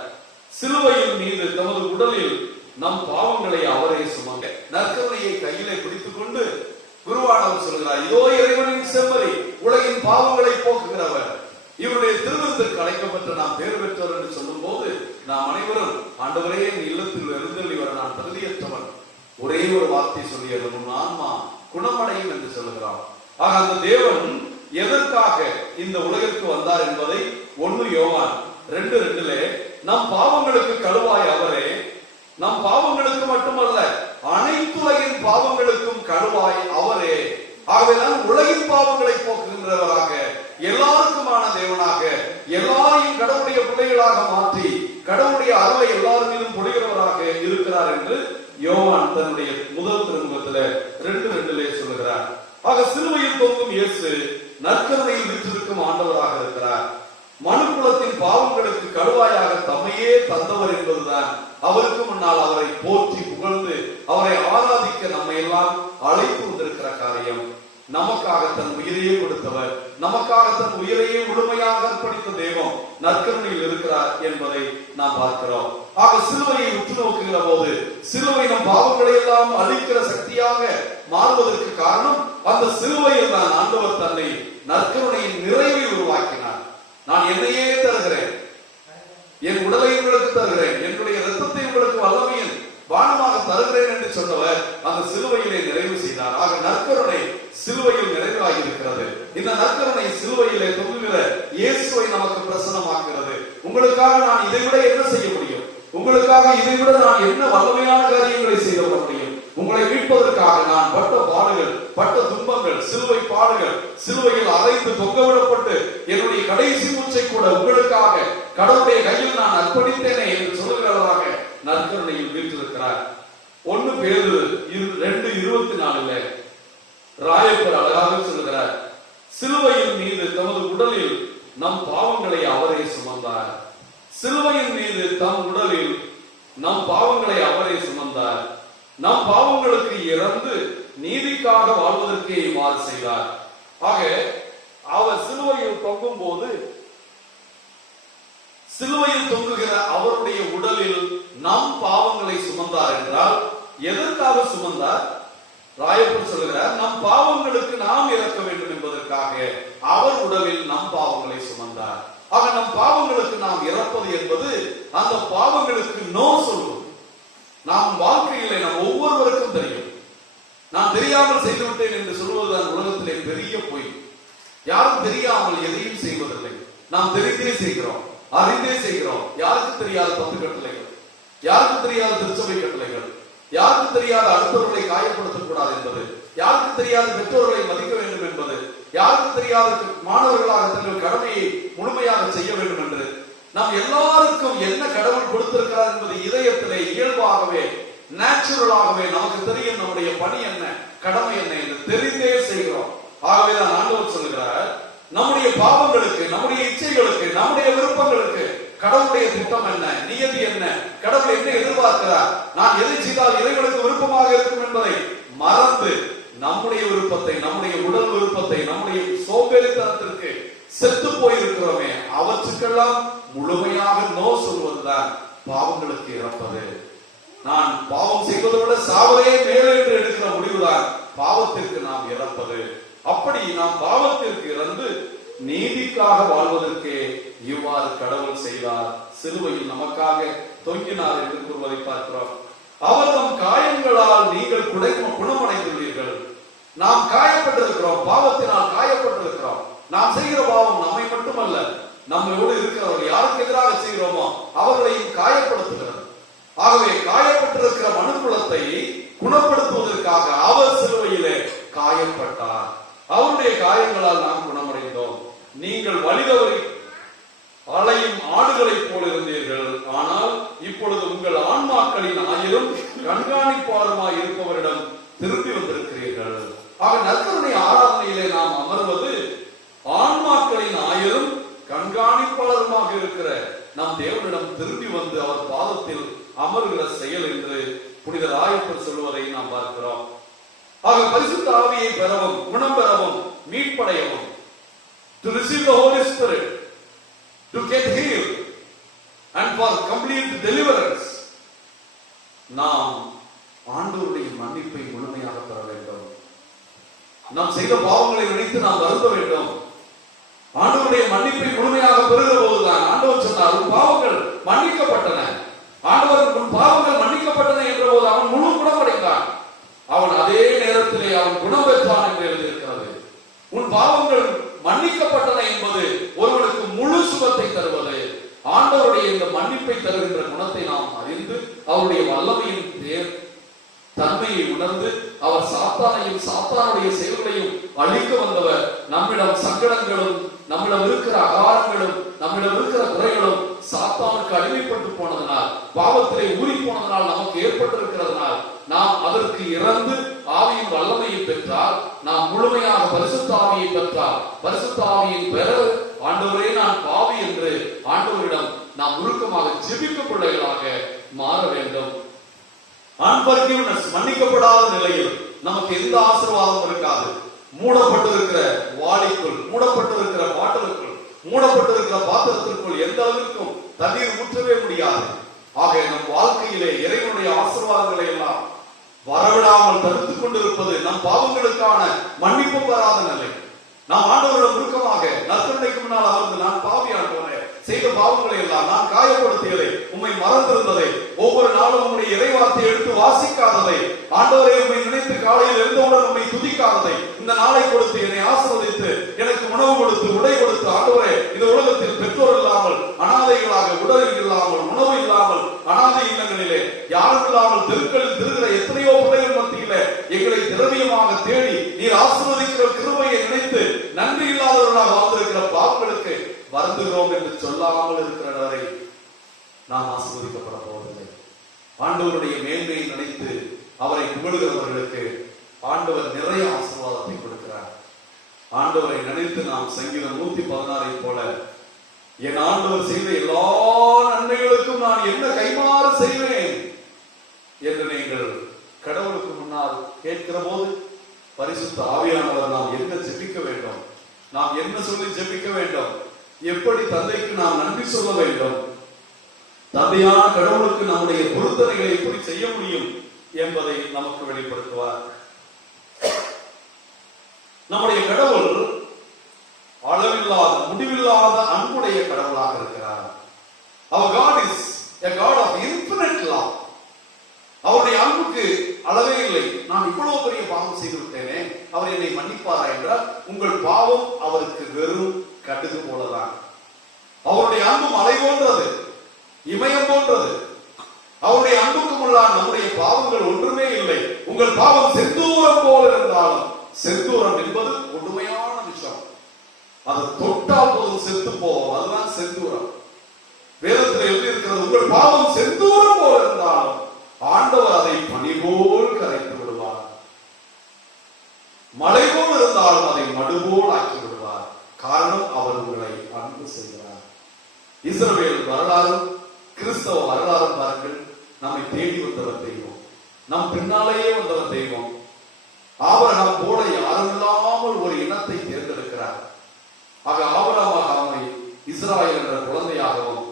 சிலுவையின் மீது தமது உடலில் நம் பாவங்களை அவரே சுமந்த நற்கருணையை கையிலே பிடித்துக் கொண்டு குருவானவர் சொல்கிறார், இதோ இறைவனின் செம்மறி, உலகின் பாவங்களை போக்குகிறவர். இவருடைய திருவிருந்திற்கு அழைக்கப்பட்ட நாம் பேர் பெற்றவர் என்று சொல்லும் போது நாம் அனைவரும் ஆண்டவரே என் இல்லத்தில் இருந்தல் இவர் நான் பிரதியற்றவன் ஒரே ஒரு வார்த்தை சொல்லியது உன் ஆன்மா குணமடையும் என்று சொல்லுகிறார். ஆக அந்த தேவன் எதற்காக இந்த உலகிற்கு வந்தார் என்பதை 1 யோவான் 2:2 நம் பாவங்களுக்கு கழுவாய் அவரே, நம் பாவங்களுக்கு மட்டுமல்ல அனைத்துலகின் பாவங்களுக்கும் கழுவாய் அவரே. ஆகவேதான் உலகின் பாவங்களை போக்குகின்றவராக, எல்லாருக்குமான தேவனாக, எல்லாரையும் கடவுளுடைய பிள்ளைகளாக மாற்றி கடவுளுடைய அருளை எல்லார் மீதும் பொழிகிறவராக இருக்கிறார் என்று யோவான் தன்னுடைய முதல் திருமுகத்தில் 2:2 சொல்லுகிறார். ஆக சிலுவையில் தொங்கும் இயேசு நற்கருணையில் வீற்றிருக்கும் ஆண்டவராக இருக்கிறார். மனுக்குலத்தின் பாவங்களுக்கு கழுவாயாக தம்மையே தந்தவர் என்பதுதான் அவருக்கு முன்னால் அவரை போற்றி புகழ்ந்து அவரை ஆராதிக்க நம்மை எல்லாம் அழைத்து வந்திருக்கிற காரியம். நமக்காக தன் உயிரையே கொடுத்தவர், நமக்காக தன் உயிரையே முழுமையாக அர்ப்பணித்த தெய்வம் நற்கருணையில் இருக்கிறார் என்பதை நாம் பார்க்கிறோம். ஆக சிலுவையை உற்று நோக்குகிற போது சிலுவை நம் பாவங்களை எல்லாம் அழிக்கிற சக்தியாக மாறுவதற்கு காரணம் அந்த சிலுவையில் தான் ஆண்டவர் தன்னை நற்கருணையின் நிறைவை உருவாக்கினார். நான் என்னையே தருகிறேன், என் உடலை உங்களுக்கு தருகிறேன், என்னுடைய இரத்தத்தை உங்களுக்கு வல்லமையின் வானமாக தருகிறேன் என்று சொன்னவர் அந்த சிலுவையிலே நிறைவு செய்தார். ஆக நற்கருணை சிலுவையில் நிறைவாகி இருக்கிறது. இந்த நற்கருணை சிலுவையிலே தொங்குகிற இயேசுவை நமக்கு பிரசன்னமாக்குகிறது. உங்களுக்காக நான் இதை விட என்ன செய்ய முடியும்? உங்களுக்காக இதை விட நான் என்ன வல்லமையான காரியங்களை செய்து விட முடியும்? உங்களை மீட்பதற்காக நான் பட்ட பாடுகள், பட்ட துன்பங்கள், சிலுவை பாடுகள், சிலுவையில் அரைந்து தொங்கவிடப்பட்டு என்னுடைய கடைசி மூச்சை கூட உங்களுக்காக கடவுளுடைய கையில் நான் அர்ப்பணித்தேனே என்று சொல்லுகிறவராக நற்கருணையில் வீற்றிருக்கிறார். 1 பேதுரு 2:24 ராயப்பர் அழகாக சொல்லுகிறார், சிலுவையின் மீது தமது உடலில் நம் பாவங்களை அவரே சுமந்தார். சிலுவையின் மீது தம் உடலில் நம் பாவங்களை அவரே சுமந்தார். நம் பாவங்களுக்கு இறந்து நீதிக்காக வாழ்வதற்கே இவ்வாறு செய்தார். ஆக அவர் சிலுவையில் தொங்கும் போது சிலுவையில் தொங்குகிற அவருடைய உடலில் நம் பாவங்களை சுமந்தார் என்றால் எதற்காக சுமந்தார்? ராயப்பர் சொல்கிறார், நம் பாவங்களுக்கு நாம் இறக்க வேண்டும் என்பதற்காக அவர் உடலில் நம் பாவங்களை சுமந்தார். ஆக நம் பாவங்களுக்கு நாம் இறப்பது என்பது அந்த பாவங்களுக்கு நோ சொல்வது. நாம் வாழ்க்கையிலே நம் ஒவ்வொருவருக்கும் தெரியும், நான் தெரியாமல் செய்துவிட்டேன் என்று சொல்வதுதான் உலகத்திலே பெரிய பொய். யாரும் தெரியாமல் எதையும் செய்வதில்லை, நாம் தெரிந்தே செய்கிறோம், அறிந்தே செய்கிறோம். யாருக்கு தெரியாத 10 கட்டளைகள், யாருக்கு தெரியாத திருச்சபை கட்டளைகள், யாருக்கு தெரியாத அடுத்தவர்களை காயப்படுத்தக்கூடாது என்பது, யாருக்கு தெரியாத பெற்றோர்களை மதிக்க வேண்டும் என்பது, யாருக்கு தெரியாத மாணவர்களாக தங்கள் கடமையை முழுமையாக செய்ய வேண்டும் என்று நாம் எல்லாருக்கும் என்ன கடவுள் கொடுத்திருக்கிறார் என்பது இதயத்திலே இயல்பாகவே நேச்சுரலாகவே நமக்கு தெரியும். நம்முடைய பணி என்ன, கடமை என்ன என்று தெரிந்தே செய்கிறோம். ஆகவேதான் ஆண்டவர் சொல்லுகிறார், நம்முடைய பாவங்களுக்கு, நம்முடைய இச்சைகளுக்கு, நம்முடைய விருப்பங்களுக்கு கடவுளுடைய திட்டம் என்ன, நியதி என்ன, கடவுள் என்ன எதிர்பார்க்கிறார், நான் எதை செய்தால் இறைவனுக்கு விருப்பமாக இருக்கும் என்பதை மறந்து நம்முடைய விருப்பத்தை, நம்முடைய உடல் விருப்பத்தை, நம்முடைய சோம்பேறித்தனத்திற்கு செத்து போயிருக்கிறோமே அவற்றுக்கெல்லாம் முழுமையாக நோ சொல்வதுதான் பாவங்களுக்கு இறப்பது. நான் பாவம் செய்வதை விட சாவதே மேலே என்று எடுக்கிற முடிவுதான் பாவத்திற்கு நாம் இறப்பது. அப்படி நாம் பாவத்திற்கு இறந்து நீதிக்காக வாழ்வதற்கே இவ்வாறு கடவுள் செய்தார். சிலுவையில் நமக்காக தொங்கினார் என்று கூறுவதை பார்க்கிறோம். அவர் நம் காயங்களால் நீங்கள் குணமடைந்துள்ளீர்கள். நாம் காயப்பட்டிருக்கிறோம், பாவத்தினால் காயப்பட்டிருக்கிறோம். நாம் செய்கிற பாவம் நம்மை மட்டுமல்ல, நம்மளோடு இருக்கிறவர்கள் யாருக்கு எதிராக செய்கிறோமோ அவர்களையும் காயப்படுத்துகிறது. ஆகவே காயப்பட்டிருக்கிற மனுக்குலத்தை குணப்படுத்துவதற்காக அவர் சிலுவையிலே காயப்பட்டார். அவருடைய காயங்களால் ஆடுகளைப் போல இருந்தீர்கள், ஆனால் இப்பொழுது உங்கள் ஆன்மாக்களின் ஆயரும் கண்காணிப்பாருமாய் இருப்பவரிடம் திரும்பி வந்திருக்கிறீர்கள். ஆக நற்கருணை ஆராதனையிலே நாம் அமர்வது ஆன்மாக்களின் ஆயரும் கண்காணிப்பாளருமாக இருக்கிற நம் தேவனிடம் திரும்பி வந்து அவர் பாதத்தில் அமர்கிற செயல் என்று புனித ராயப்பர் சொல்வதை நாம் பார்க்கிறோம். ஆக பரிசுத்த ஆவியை பெறவும், குணம் பெறவும், மீட்படையவும், to receive the Holy Spirit, to get healed and for complete deliverance, நாம் ஆண்டவருடைய மன்னிப்பை முழுமையாக பெற வேண்டும். நாம் செய்த பாவங்களை நினைத்து நாம் வருந்த வேண்டும். ஆண்டவருடைய மன்னிப்பை முழுமையாக பெறுகிற போதுதான் ஆண்டவர் சொன்னார், உன் பாவங்கள் மன்னிக்கப்பட்டன. ஆண்டவர் உன் பாவங்கள் மன்னிக்கப்பட்டன என்ற போது அவன் முழு குணமடைந்தான். அவன் அதே நேரத்திலே அவன் குணம் பெற்றான் என்று எழுதியிருக்கிறது. உன் பாவங்கள் மன்னிக்கப்பட்டன என்பது ஒருவனுக்கு முழு சுகத்தை தருவது. ஆண்டவருடைய இந்த மன்னிப்பை தருகின்ற குணத்தை நாம் அறிந்து அவருடைய வல்லமையின் தன்மையை உணர்ந்து அவர் சாத்தானையும் சாத்தானுடைய செயல்களையும் அழிக்க வந்தவர். நம்மிடம் சங்கடங்களும், நம்மிடம் இருக்கிற அகாரங்களும், நம்மிடம் இருக்கிற குறைகளும் சாத்தானுக்கு அடிமைப்பட்டு போனதனால், பாவத்திலே ஊறி போனதனால், நமக்கு ஏற்பட்டிருக்கிறதுனால் நாம் அதற்கு இறந்து ஆவியின் வல்லமையை பெற்றால், நாம் முழுமையாக பரிசுத்த ஆவியை பெற்றால், பரிசுத்த ஆவியின் பெற ஆண்டவரே நான் பாவி என்று ஆண்டவரிடம் நாம் உருக்கமாக ஜெபிக்க பிள்ளைகளாக மாற வேண்டும். அன்ஃபர்கிவ்னஸ், மன்னிக்கப்படாத நிலையில் நமக்கு எந்த ஆசீர்வாதமும் இருக்காது. மூடப்பட்டிருக்கிற வாளிக்குள், மூடப்பட்டிருக்கிற பாட்டிலுக்குள், மூடப்பட்டிருக்கிற பாத்திரத்திற்குள் எந்த அளவிற்கும் தண்ணீர் ஊற்றவே முடியாது. ஆக நம் வாழ்க்கையிலே இறைவனுடைய ஆசீர்வாதங்களை எல்லாம் வரவிடாமல் தடுத்துக் கொண்டிருப்பது நம் பாவங்களுக்கான மன்னிப்பு பெறாத நிலை. நாம் ஆண்டவரிடம் உருக்கமாக நற்கருணைக்கு முன்னால் அமர்ந்து, நான் பாவி ஆண்டவரே, செய்த பாவங்களை எல்லாம், நான் காயப்படுத்தியதை, உம்மை மறந்திருந்ததை, ஒவ்வொரு நாளும் உம்முடைய இறைவார்த்தை எடுத்து வாசிக்காததை, ஆண்டவரே உம்மை நினைத்து காலையில் எழுந்தவுடன் உம்மை துதிக்காததை, இந்த நாளை கொடுத்து என்னை ஆசீர்வதித்து எனக்கு உணவு கொடுத்து உடை கொடுத்து, ஆண்டவரே இந்த உலகத்தில் பெற்றோர் இல்லாமல் அனாதைகளாக, உடல் இல்லாமல், உணவு இல்லாமல் அனாதை இல்லங்களிலே யாரும் இல்லாமல் தெருக்களில் திருகிற எத்தனையோ பிள்ளைகள் மத்தியிலே எங்களை திரவியமாக தேடி நீர் ஆசீர்வதிக்கிற கிருபையை நினைத்து நன்றி இல்லாதவர்களாக வாழ்ந்திருக்கிற பாவங்களுக்கு வருந்துகிறோம் என்று சொல்லாமல் இருக்கிறவரை நாம் ஆசீர்வதிக்கப்பட போவதில்லை. ஆண்டவருடைய மேன்மையை நினைத்து அவரை புகழுகிறவர்களுக்கு ஆண்டவர் நிறைய ஆசீர்வாதத்தை கொடுக்கிறார். ஆண்டவரை நினைத்து நாம் சங்கீதம் 116 போல, என் ஆண்டவர் செய்த எல்லா நன்மைகளுக்கும் நான் என்ன கைமாறு செய்வேன் என்று நீங்கள் கடவுளுக்கு முன்னால் கேட்கிற போது, பரிசுத்த ஆவியானவர் நாம் என்ன ஜெபிக்க வேண்டும், நாம் என்ன சொல்லி ஜெபிக்க வேண்டும், எப்படி தந்தைக்கு நாம் நன்றி சொல்ல வேண்டும், தந்தையான கடவுளுக்கு நம்முடைய பொருத்தனைகளை எப்படி செய்ய முடியும் என்பதை நமக்கு வெளிப்படுத்துவார். நம்முடைய கடவுள் அளவில்லாத, முடிவில்லாத அன்புடைய கடவுளாக இருக்கிறார். Our God is a God of infinite love. அவருடைய அன்புக்கு அளவே இல்லை. நான் இவ்வளவு பெரிய பாவம் செய்து விட்டேனே, அவர் என்னை மன்னிப்பாரா என்றால், உங்கள் பாவம் அவருக்கு வெறும் கடுகு போலதான். அவருடைய அன்பு மலை போன்றது, இமயம் போன்றது. அவருடைய அன்புக்கு முன்னால் நம்முடைய பாவங்கள் ஒன்றுமே இல்லை. உங்கள் பாவம் செந்தூரம் போல இருந்தாலும், செந்தூரம் என்பது கொடுமையான விஷயம், அது தொட்டால் போதும் செத்து போவோம், அதுதான் செந்தூரம். வேதத்தில் எழுதி இருக்கிறது, உங்கள் பாவம் செந்தூரம் போல இருந்தாலும் ஆண்டவர் அதை பனி போல் கரைத்து விடுவார், மழை போல் இருந்தாலும் அதை மடுபோல் ஆக்கி விடுவார். காரணம், அவர் உங்களை அன்பு செய்கிறார். இஸ்ரவேல் வரலாறும் கிறிஸ்தவ வரலாறும் பாருங்கள். நம்மை தேடி வந்தவர் தெய்வம், நம் பின்னாலேயே வந்தவர் தெய்வம். ஆபிரகாம் போல யாரும் இல்லாமல் ஒரு இனத்தை தேர்ந்தெடுக்கிறார். ஆக ஆபிரகாமாக அவனை இஸ்ராயேல் என்ற குழந்தையாகவும்,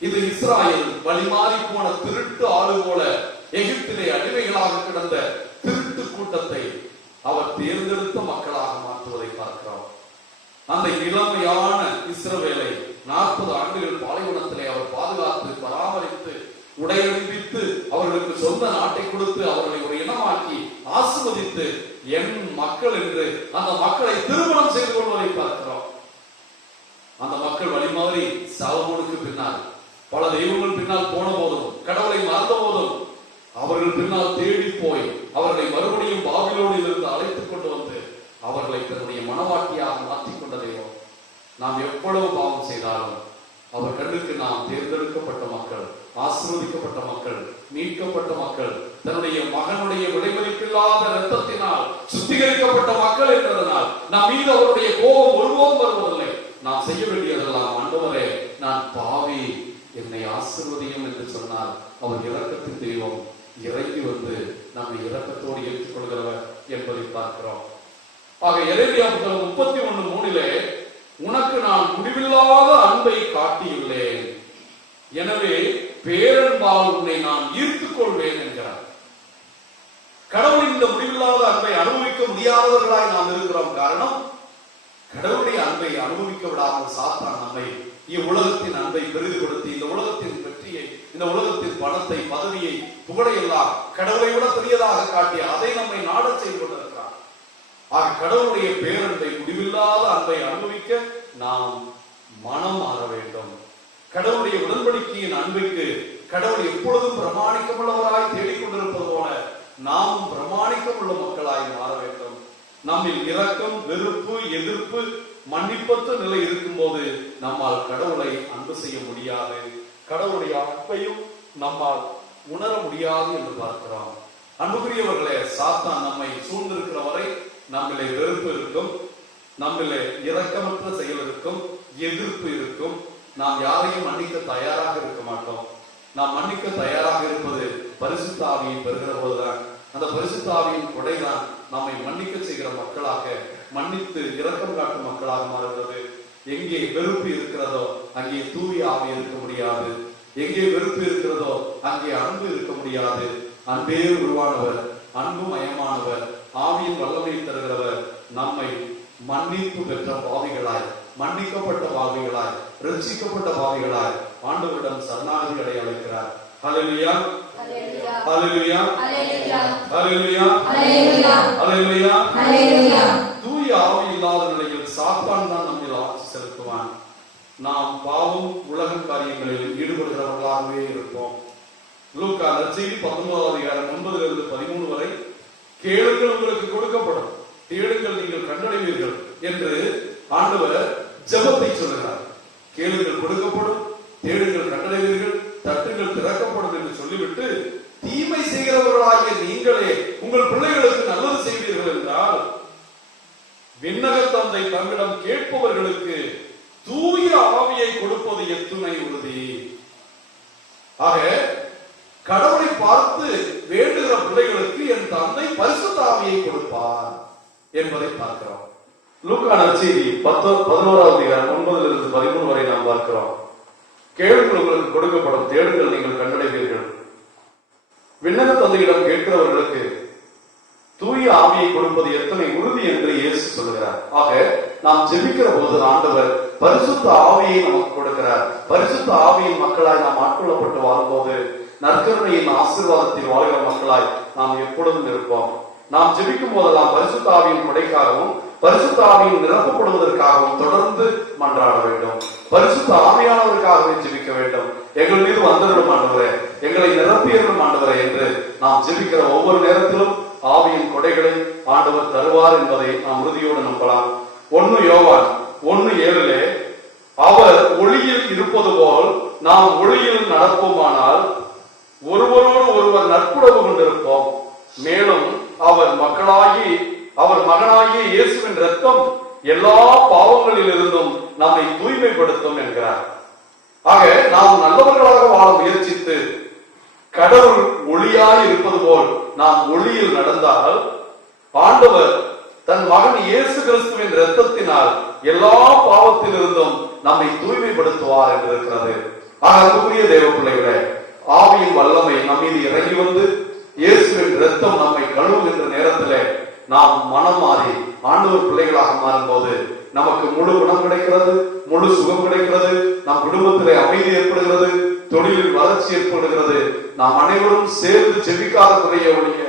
இது இஸ்ராயேல் வழிமாறி போன திருட்டு ஆளு போல எகிப்திலே அடிமைகளாக கிடந்த திருட்டு கூட்டத்தை அவர் தேர்ந்தெடுத்த மக்களாக மாற்றுவதை பார்க்கிறோம். அந்த இளமையான இஸ்ரவேலை 40 ஆண்டுகள் பாலைவனத்திலே அவர் பாதுகாத்து பராமரித்து உடையணிவித்து அவர்களுக்கு சொந்த நாட்டை கொடுத்து அவர்களை ஒரு இனமாக்கி ஆசீர்வதித்து என் மக்கள் என்று அந்த மக்களை திருமணம் செய்து கொள்வதை பார்க்கிறோம். அந்த மக்கள் வழிமாறி சாலமோனுக்கு பின்னால் பல தெய்வங்கள் பின்னால் போன போதும், கடவுளை மறந்த போதும், அவர்கள் பின்னால் தேடி போய் அவர்களை மறுபடியும் பாபிலோனில் இருந்து அழைத்துக் கொண்டு வந்து அவர்களை தன்னுடைய மனவாட்டியாக மாற்றிக்கொண்ட தெய்வம். நாம் எவ்வளவு பாவம் செய்தாலும் அவர் கண்ணுக்கு நாம் தேர்ந்தெடுக்கப்பட்ட மக்கள், ஆசீர்வதிக்கப்பட்ட மக்கள், மீட்கப்பட்ட மக்கள், தன்னுடைய மகனுடைய விலைமதிப்பில்லாத இரத்தத்தினால் சுத்திகரிக்கப்பட்ட மக்கள் என்றதனால் நம் மீது அவருடைய கோபம் ஒருபோதும் வருவதில்லை. நாம் செய்ய வேண்டியதெல்லாம், ஆண்டவரே நான் பாவி, என்னை ஆசீர்வதியும் என்று சொன்னால் அவர் இரக்கத்தின் தெய்வம், இறங்கி வந்து நம்மை இரக்கத்தோடு ஏற்றுக்கொள்கிறவர் என்பதை பார்க்கிறோம். ஆக எரேமியா புத்தகம் 31:3 உனக்கு நான் முடிவில்லாத அன்பை காட்டியுள்ளேன், எனவே பேரன்பால் உன்னை நான் ஈர்த்துக் கொள்வேன் என்கிறார். கடவுளின் இந்த முடிவில்லாத அன்பை அனுபவிக்க முடியாதவர்களாய் நாம் இருக்கிறோம். காரணம், கடவுளுடைய அன்பை அனுபவிக்க விடாமல் சாத்தான் நம்மை இவ்வுலகத்தின் அன்பை பெரிதுபடுத்தி, இந்த உலகத்தின் வெற்றியை, இந்த உலகத்தின் பணத்தை, பதவியை, புகழையெல்லாம் கடவுளை விட பெரியதாக காட்டி அதை நம்மை நாடச் செய்து கொண்டிருக்கிறார். ஆக கடவுளுடைய பேரன்பை, முடிவில்லாத அன்பை அனுபவிக்க நாம் மனம் மாற வேண்டும். கடவுளுடைய உடன்படிக்கையின் அன்பைக்கு கடவுள் எப்பொழுதும் பிரமாணிக்கமுள்ளவராய் தேடிக்கொண்டிருப்பது போல நாமும் பிரமாணிக்கமுள்ள மக்களாய் மாற வேண்டும். நம்மில் இரக்கம், வெறுப்பு, எதிர்ப்பு, மன்னிப்பற்ற நிலை இருக்கும் போது நம்மால் கடவுளை அன்பு செய்ய முடியாது, கடவுளுடைய அன்பையும் நம்மால் உணர முடியாது என்று பார்க்கிறோம். அன்புக்குரியவர்களே, சாத்தான் நம்மை சூழ்ந்திருக்கிற வரை நம்மிலே வெறுப்பு இருக்கும், நம்மிலே இரக்கமற்ற செயல் இருக்கும், எதிர்ப்பு இருக்கும். நாம் யாரையும் மன்னிக்க தயாராக இருக்க மாட்டோம். நாம் மன்னிக்க தயாராக இருப்பது பரிசுத்த ஆவியை பெறுகிற போதுதான். அந்த பரிசுத்த ஆவியின் கொடைதான் நம்மை மன்னிக்க செய்கிற மக்களாக, மன்னித்து இரக்கம் காட்டும் மக்களாக மாறுகிறது. எங்கே வெறுப்பு இருக்கிறதோ அங்கே தூய ஆவி இருக்க முடியாது, எங்கே வெறுப்பு இருக்கிறதோ அங்கே அன்பு இருக்க முடியாது. அன்பே உருவானவர், அன்பு மயமானவர், ஆவியின் வல்லமை தருகிறவர் நம்மை மன்னிப்பு பெற்ற பாவிகளாய், மன்னிக்கப்பட்ட பாவிகளாய், ரட்சிக்கப்பட்ட பாவிகளாய் ஆண்டவரிடம் சரணாகதி அடைய அழைக்கிறார். ஹல்லேலூயா, ஹல்லேலூயா, ஹல்லேலூயா, ஹல்லேலூயா, ஹல்லேலூயா. தூய ஆவி இல்லாத நிலையில் சாத்தான் தான் நம்மில் ஆட்சி செலுத்துவான். நாம் பாவம், உலக காரியங்களில் ஈடுபடுகிறவர்களாகவே இருப்போம். லூக்கா நற்செய்தி 19:9-13 வரை, கேளுங்கள் உங்களுக்கு கொடுக்கப்படும், தேடுங்கள் நீங்கள் கண்டடைவீர்கள் என்று ஆண்டவர் ஜெபத்தை சொல்கிறார். கேளுங்கள் கொடுக்கப்படும், தேடுங்கள் கண்டடைவீர்கள், தட்டுங்கள் திறக்கப்படும் என்று சொல்லிவிட்டு, தீமை செய்கிறவர்களாகிய நீங்களே உங்கள் பிள்ளைகளுக்கு நல்லது செய்வீர்கள் என்றால் விண்ணக தந்தை தம்மிடம் கேட்பவர்களுக்கு தூய ஆவியை கொடுப்பது எத்துணை உறுதி. ஆக கடவுளை பார்த்து வேண்டுகிற பிள்ளைகளுக்கு என் தந்தை பரிசுத்த ஆவியை கொடுப்பார் என்பதை பார்க்கிறோம். லூக்கா நற்செய்தி 11:9-13 வரை நாம் பார்க்கிறோம். கேளுங்கள் உங்களுக்கு கொடுக்கப்படும், தேடுங்கள் நீங்கள் கண்டடைவீர்கள். விண்ணக தந்தையிடம் கேட்கிறவர்களுக்கு தூய ஆவியை கொடுப்பது எத்தனை உறுதி என்று இயேசு சொல்கிறார். ஆக நாம் ஜெபிக்கிற போது ஆண்டவர் பரிசுத்த ஆவியை நமக்கு கொடுக்கிறார். பரிசுத்த ஆவியின் மக்களாய் நாம் ஆட்கொள்ளப்பட்டு வாழும்போது நற்கருணையின் ஆசீர்வாதத்தில் வாழ்கிற மக்களாய் நாம் எப்பொழுதும் இருப்போம். நாம் ஜெபிக்கும் போதெல்லாம் பரிசுத்த ஆவியின் கொடைக்காகவும் பரிசுத்த ஆவியின் நிரப்பப்படுவதற்காகவும் தொடர்ந்து மன்றாட வேண்டும். பரிசுத்த ஆவியானவருக்காகவே ஜெபிக்க வேண்டும். எங்கள் மீது வந்தருளும் ஆண்டவரே, எங்களை நிரப்பியருளும் ஆண்டவரே என்று நாம் ஜெபிக்கிற ஒவ்வொரு நேரத்திலும் ஆவியின் கொடைகளை ஆண்டவர் தருவார் என்பதை நாம் உறுதியோடு நம்பலாம். 1 யோவான் 1:7 அவர் ஒளியில் இருப்பது போல் நாம் ஒளியில் நடப்போமானால் ஒருவரோடு ஒருவர் நட்புறவு கொண்டிருப்போம். மேலும் அவர் மகனாகிய இயேசுவின் இரத்தம் எல்லா பாவங்களில் இருந்தும் நம்மை தூய்மைப்படுத்தும் என்கிறார். ஆக நாம் நல்லவர்களாக வாழ முயற்சித்து கடவுள் ஒளியாய் இருப்பது போல் நாம் ஒளியில் நடந்தால் ஆண்டவர் தன் மகன் இயேசு கிறிஸ்துவின் இரத்தத்தினால் எல்லா பாவத்திலிருந்தும் நம்மை தூய்மைப்படுத்துவார் என்று இருக்கிறது. அன்புக்குரிய தேவ பிள்ளைகளே, ஆவியின் வல்லமை நம் மீது இறங்கி வந்து இயேசுவின் இரத்தம் நம்மை கழுவுகின்ற நேரத்திலே நாம் மனம் மாறி ஆண்டவர் பிள்ளைகளாக மாறும்போது நமக்கு முழு குணம் கிடைக்கிறது, முழு சுகம் கிடைக்கிறது, நம் குடும்பத்திலே அமைதி ஏற்படுகிறது, தொழிலில் வளர்ச்சி ஏற்படுகிறது. நாம் அனைவரும் சேர்ந்து ஜெபிக்காத குறைய ஒழிய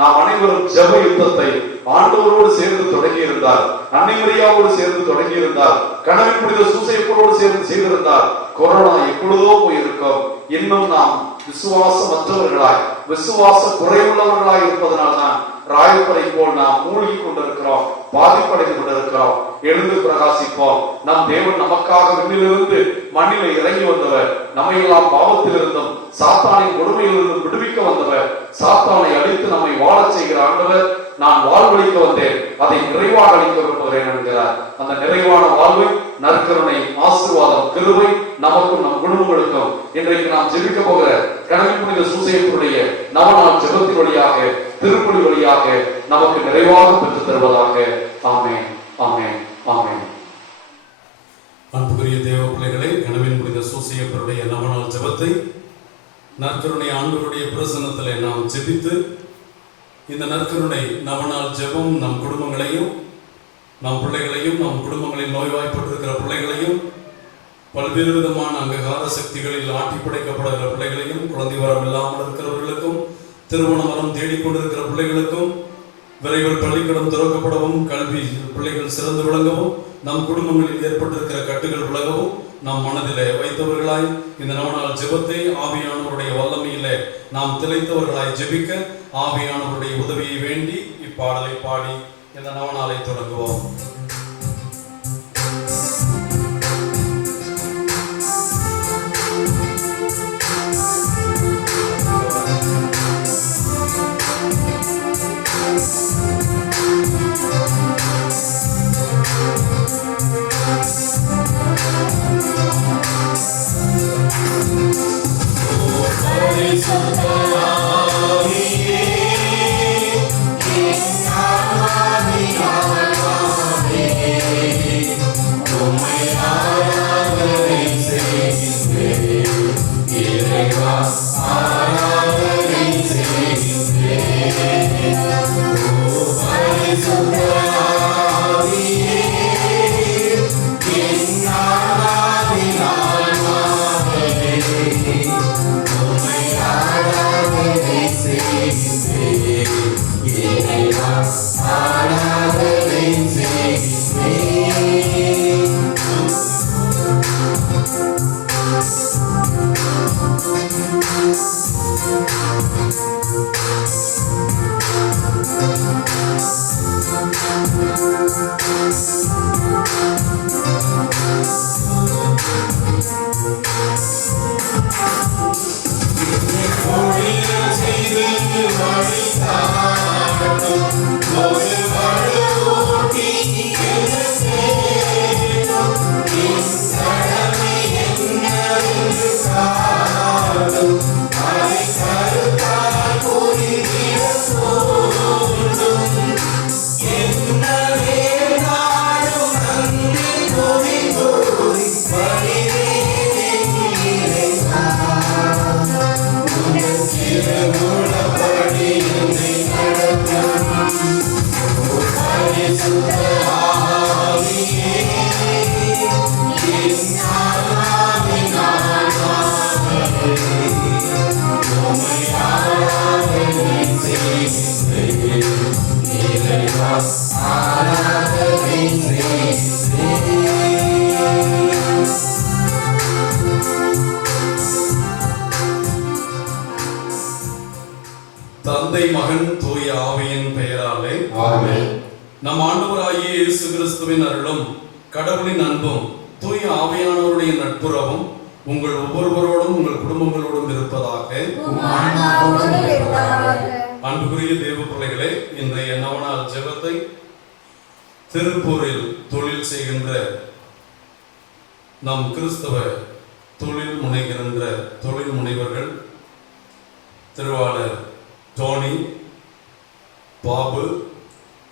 நாம் அனைவரும் ஜெப யுத்தத்தை ஆண்டவரோடு சேர்ந்து தொடங்கி இருந்தால், அன்னை மரியாவோடு சேர்ந்து தொடங்கி இருந்தால், கணவன் புனித சூசையப்பரோடு சேர்ந்து செய்திருந்தால் கொரோனா எப்பொழுதோ போயிருக்கும். இன்னும் நாம் விசுவாசமற்றவர்களாய், விசுவாச குறைவுள்ளவர்களாய் இருப்பதனால்தான் ராயப்பரை போல் நாம் மூழ்கி கொண்டிருக்கிறோம், பாதிப்படைந்து கொண்டிருக்கிறோம். எழுந்து பிரகாசிப்போம். நம் தேவன் நமக்காக விண்ணிலிருந்து மண்ணிலே இறங்கி வந்தவர். நம்மை எல்லாம் பாவத்திலிருந்தும் சாத்தானின் கொடுமையிலிருந்தும் விடுவிக்க வந்தவர். சாத்தானை அழித்து நம்மை வாழச் செய்கிற ஆண்டவர், நான் வாழ்வழிக்க வந்தேன், அதை நிறைவாக அளிக்க விரும்புகிறேன் என்கிறார். அந்த நிறைவான வாழ்வை, நற்கருணை, ஆசீர்வாதம், கிருபை நமக்கும் நம் குடும்பங்களுக்கும் இன்றைக்கு நாம் ஜெபிக்க போகிற கனவில் புனித சூசையப்பருடைய நவநாள் ஜெபத்தின் வழியாக, திருப்பலி வழியாக நமக்கு நிறைவாக பெற்றுத் தருவதாக. ஆமென், ஆமென், ஆமென். அன்புக்குரிய தேவ பிள்ளைகளை, கனவின் புனித சூசையப்பருடைய நவநாள் ஜெபத்தை நற்கருணை ஆண்டவருடைய பிரசன்னத்திலே நாம் ஜெபித்து, இந்த நற்கருணை நவநாள் ஜெபம் நம் குடும்பங்களையும், நம் பிள்ளைகளையும், நம் குடும்பங்களில் நோய்வாய்ப்பட்டிருக்கிற பிள்ளைகளையும், பல்வேறு விதமான அங்ககார சக்திகளில் ஆட்டி படைக்கப்படுகிற பிள்ளைகளையும், குழந்தை வரம் இல்லாமல் இருக்கிறவர்களுக்கும், திருமண வரம் தேடிக்கொண்டிருக்கிற பிள்ளைகளுக்கும், விரைவில் பள்ளிக்கூடம் திறக்கப்படவும், கல்வி பிள்ளைகள் சிறந்து விளங்கவும், நம் குடும்பங்களில் ஏற்பட்டிருக்கிற கட்டுகள் விலகவும் நாம் மனதிலே வைத்தவர்களாய் இந்த நவநாள் ஜெபத்தை ஆவியானவருடைய வல்லமையிலே நாம் திளைத்தவர்களாய் ஜெபிக்க ஆவியானவருடைய உதவியை வேண்டி இப்பாடலை பாடி இந்த நவநாளை தொடங்குவோம். தந்தை, மகன், தூய ஆவியின் பெயராலே ஆமென். நம் ஆண்டவராகிய இயேசு கிறிஸ்துவின் அருளும் கடவுளின் அன்பும் தூய ஆவியானவருடைய நட்புறவும் உங்கள் ஒவ்வொருவரோடும் உங்கள் குடும்பங்களோடும் இருப்பதாக. அன்புக்குரிய தேவ பிள்ளைகளே, இன்றைய நவநாள் ஜெபத்தை திருப்பூரில் தொழில் செய்கின்ற நம் கிறிஸ்தவ தொழில் முனைகின்ற தொழில் முனைவர்கள் திருவாளர் டோனி, பாபு,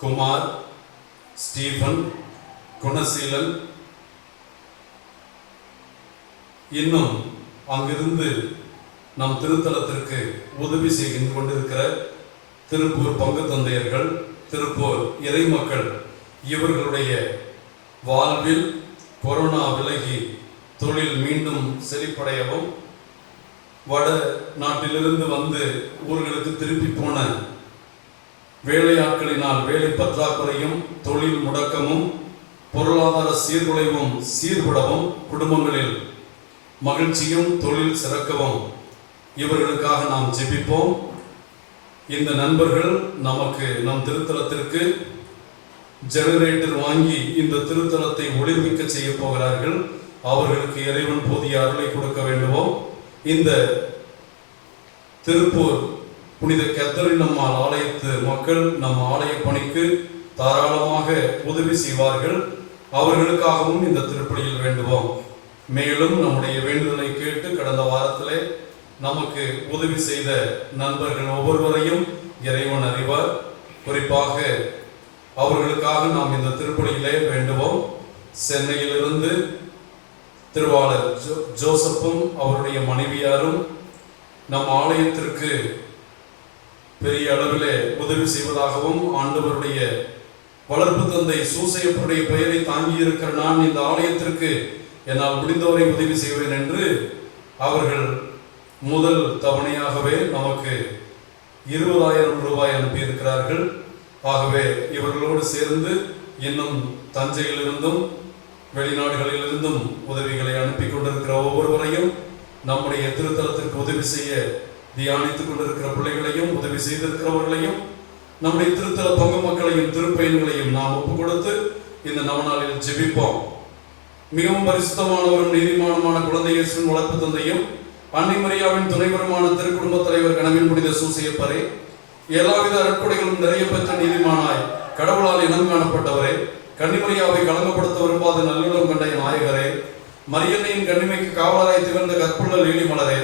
குமார், ஸ்டீபன், குணசீலன், இன்னும் அங்கிருந்து நம் திருத்தலத்திற்கு உதவி செய்து கொண்டிருக்கிற திருப்பூர் பங்கு தந்தையர்கள், திருப்பூர் இறைமக்கள், இவர்களுடைய வாழ்வில் கொரோனா விலகி தொழில் மீண்டும் செழிப்படையவும், வட நாட்டிலிருந்து வந்து ஊர்களுக்கு திருப்பி போன வேலையாட்களினால் வேலை பற்றாக்குறையும் தொழில் முடக்கமும் பொருளாதார சீர்குலைவும் சீர்படவும் குடும்பங்களில் மகிழ்ச்சியும் தொழில் சிறக்கவும் இவர்களுக்காக நாம் ஜெபிப்போம். இந்த நண்பர்கள் நமக்கு நம் திருத்தலத்திற்கு ஜெனரேட்டர் வாங்கி இந்த திருத்தலத்தை ஒளிர்விக்க செய்ய போகிறார்கள். அவர்களுக்கு இறைவன் போதிய அருளை கொடுக்க வேண்டுமோ. இந்த திருப்பூர் புனித கத்தரின் அம்மாள் ஆலயத்து மக்கள் நம் ஆலய பணிக்கு தாராளமாக உதவி செய்வார்கள். அவர்களுக்காகவும் இந்த திருப்பலியில் வேண்டுவோம். மேலும் நம்முடைய வேண்டுதலை கேட்டு கடந்த வாரத்திலே நமக்கு உதவி செய்த நண்பர்கள் ஒவ்வொருவரையும் இறைவன் அறிவார். குறிப்பாக அவர்களுக்காக நாம் இந்த திருப்பலியிலே வேண்டுவோம். சென்னையிலிருந்து திருவாளர் ஜோசப்பும் அவருடைய மனைவியாரும் நம் ஆலயத்திற்கு பெரிய அளவிலே உதவி செய்வதாகவும், ஆண்டவருடைய வளர்ப்பு தந்தை சூசையப்பருடைய பெயரை தாங்கி இருக்கிற நான் இந்த ஆலயத்திற்கு என்னால் முடிந்தவரை உதவி செய்வேன் என்று அவர்கள் முதல் தவணையாகவே நமக்கு 20,000 ரூபாய் அனுப்பியிருக்கிறார்கள். ஆகவே இவர்களோடு சேர்ந்து இன்னும் தஞ்சையிலிருந்தும் வெளிநாடுகளிலிருந்தும் உதவிகளை அனுப்பி கொண்டிருக்கிற ஒவ்வொருவரையும், நம்முடைய திருத்தலத்திற்கு உதவி செய்ய தியானித்துக் கொண்டிருக்கிற பிள்ளைகளையும், உதவி செய்திருக்கிறவர்களையும், நம்முடைய திருத்தல பங்கு மக்களையும் திருப்பயன்களையும் நாம் ஒப்புக் கொடுத்து இந்த நவநாளில் ஜெபிப்போம். மிகவும் பரிசுத்தமானவரும் நீதிமானமான குழந்தை இயேசுவின் வளர்ப்பு தந்தையும் அன்னை மரியாவின் துணைவருமான திருக்குடும்ப தலைவர் கனவின் புனித சூசையப்பரே, எல்லாவித அற்கொடைகளும் நிறைய பெற்ற நீதிமானாய் கடவுளால் இனம் காணப்பட்டவரே, கன்னிமரியாவை களங்கப்படுத்த விரும்பாத நல்லுள்ளம் கண்ட நாயகரே, மரியன்னையின் கண்ணிமைக்கு காவலராய் திகழ்ந்த கற்புள்ள லீலி மலரே,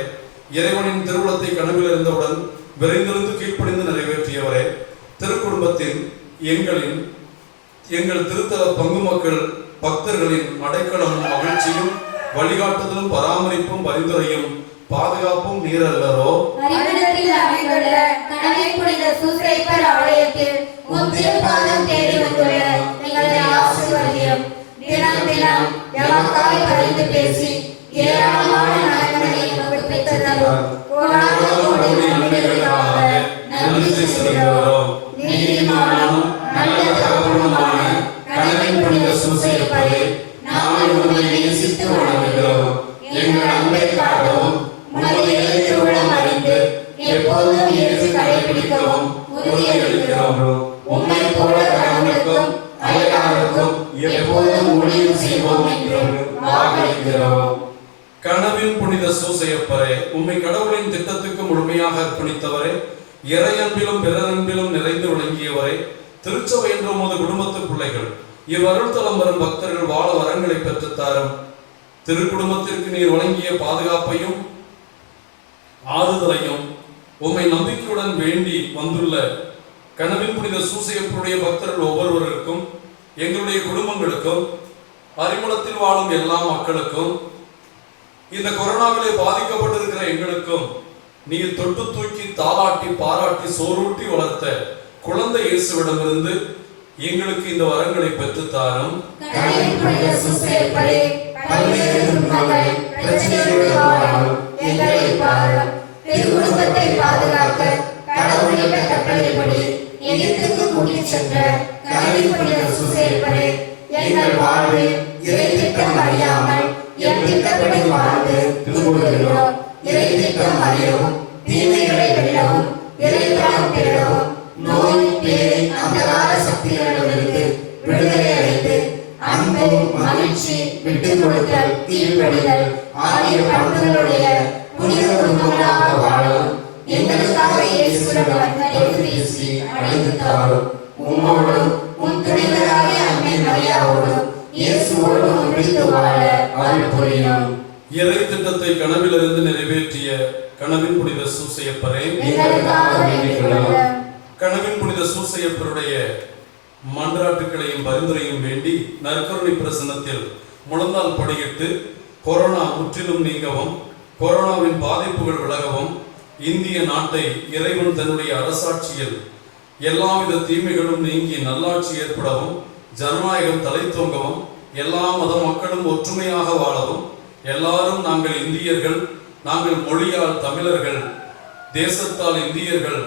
இறைவனின் திருவுளத்தை கனவில் இருந்தவுடன் விரைந்திருந்து கீழ்ப்படிந்து நிறைவேற்றியவரே, திருக்குடும்பத்தின் எங்கள் திருத்தல பங்கு மக்கள் பக்தர்களின் அடைக்கலமும் மகிழ்ச்சியும் வழிகாட்டுதலும் பராமரிப்பும் பரிந்துரையும் பாதுகாப்பும் நீர் அல்லரோ. ஆலயத்தில் உம் திருப்பாதம் தேடி வந்துள்ள எங்களை ஆசீர்வதியும். தினம் தினம் எமக்காய் பரிந்து பேசி ஏராளமான நன்மைகளை எமக்கு பெற்றதரும் கோடானகோடி நன்மைகளுக்காக நன்றி செலுத்துகிறோம். நீதிமானும் நல்ல தகப்பனுமான கனவின் புனித சூசையப்பரே, நாங்கள் உம்மை நேசித்து வணங்குகிறோம். எங்கள் அன்பை காட்டவும் உமது இறைத்திருவுளம் அறிந்து எப்போதும் ஏற்று கடைபிடிக்கவும் உறுதியளிக்கிறோம். உம்மை போல கடவுளுக்கும் அயலாருக்கும் எப்போதும் ஊழியம் செய்வோம் என்று வாக்களிக்கிறோம். கனவின் புனித சூசையப்பரே, உம்மை கடவுளின் திட்டத்துக்கு முழுமையாக அர்ப்பணித்தவரே, இறையன்பிலும் பிறரன்பிலும் நிறைந்து விளங்கியவரே, திருச்சபை என்ற உமது குடும்பத்து பிள்ளைகள் இவ்வருள்தலம் வரும் பக்தர்கள் வாழ வரங்களை பெற்றுத்தாரும். திருக்குடும்பத்திற்கு நீர் வழங்கிய பாதுகாப்பையும் ஆறுதலையும் உம்மை நம்பிக்கையுடன் வேண்டி வந்துள்ள கனவின் புனித சூசையப்பருடைய பக்தர்கள் ஒவ்வொருவருக்கும், எங்களுடைய குடும்பங்களுக்கும், அறிமுகத்தில் வாழும் எல்லா மக்களுக்கும், இந்த கொரோனாவிலே பாதிக்கப்பட்டிருக்கிற எங்களுக்கும் நீர் தொட்டு தூக்கி தாளாட்டி பாராட்டி சோறூட்டி வளர்த்த குழந்தை இயேசுவிடமிருந்து எங்களுக்கு இந்த வரங்களை பெற்றுத்தாரும். திருக்குடும்பத்தை பாதுகாக்க கடவுளின் கட்டளைப்படி எகிப்துக்கு கூட்டிச் சென்ற கனவின் புனித சூசையப்பரே, எங்கள் வாழ்வில் இறை திட்டம் அறியாமல் என் திட்டப்படி வாழ்ந்து துன்புறுகிறோம். இறை திட்டம் அறியவும், தீமைகளை வெல்லவும், இறைவனம் தேடவும், நோய் பேரை அந்தகார சக்திகளிலிருந்து விடுதலை அளித்து அன்பு, மகிழ்ச்சி, விட்டுக் கொடுத்தல், கீழ்ப்படிதல் ஆகிய பண்புகளுடைய புனித குடும்பங்களாக வாழவும் எங்களுக்காக இயேசுவிடம் எடுத்து வீசி அழைத்து தாரும். உம்மோடும் உம் துணைவராகிய அன்னை மரியாவோடும் இயேசுவோடும் ஒன்றித்து வாழ அருள் புரியும். இறை திட்டத்தை கனவிலிருந்து நிறைவேற்றிய கனவின் புனித சூசையப்பரே, கனவின் புனித சூசையப்பருடைய மன்றாட்டுக்களையும் பரிந்துரையும் வேண்டி நற்கருணை பிரசன்னத்தில் முழந்தால் படியிட்டு கொரோனா முற்றிலும் நீங்கவும், கொரோனாவின் பாதிப்புகள் விலகவும், இந்திய நாட்டை இறைவன் தன்னுடைய அரசாட்சியில் எல்லாவித தீமைகளும் நீங்கி நல்லாட்சி ஏற்படவும், ஜனநாயகம் தலைத்தோங்கவும், எல்லா மத மக்களும் ஒற்றுமையாக வாழவும், எல்லாரும் நாங்கள் இந்தியர்கள், நாங்கள் மொழியால் தமிழர்கள், தேசத்தால் இந்தியர்கள்,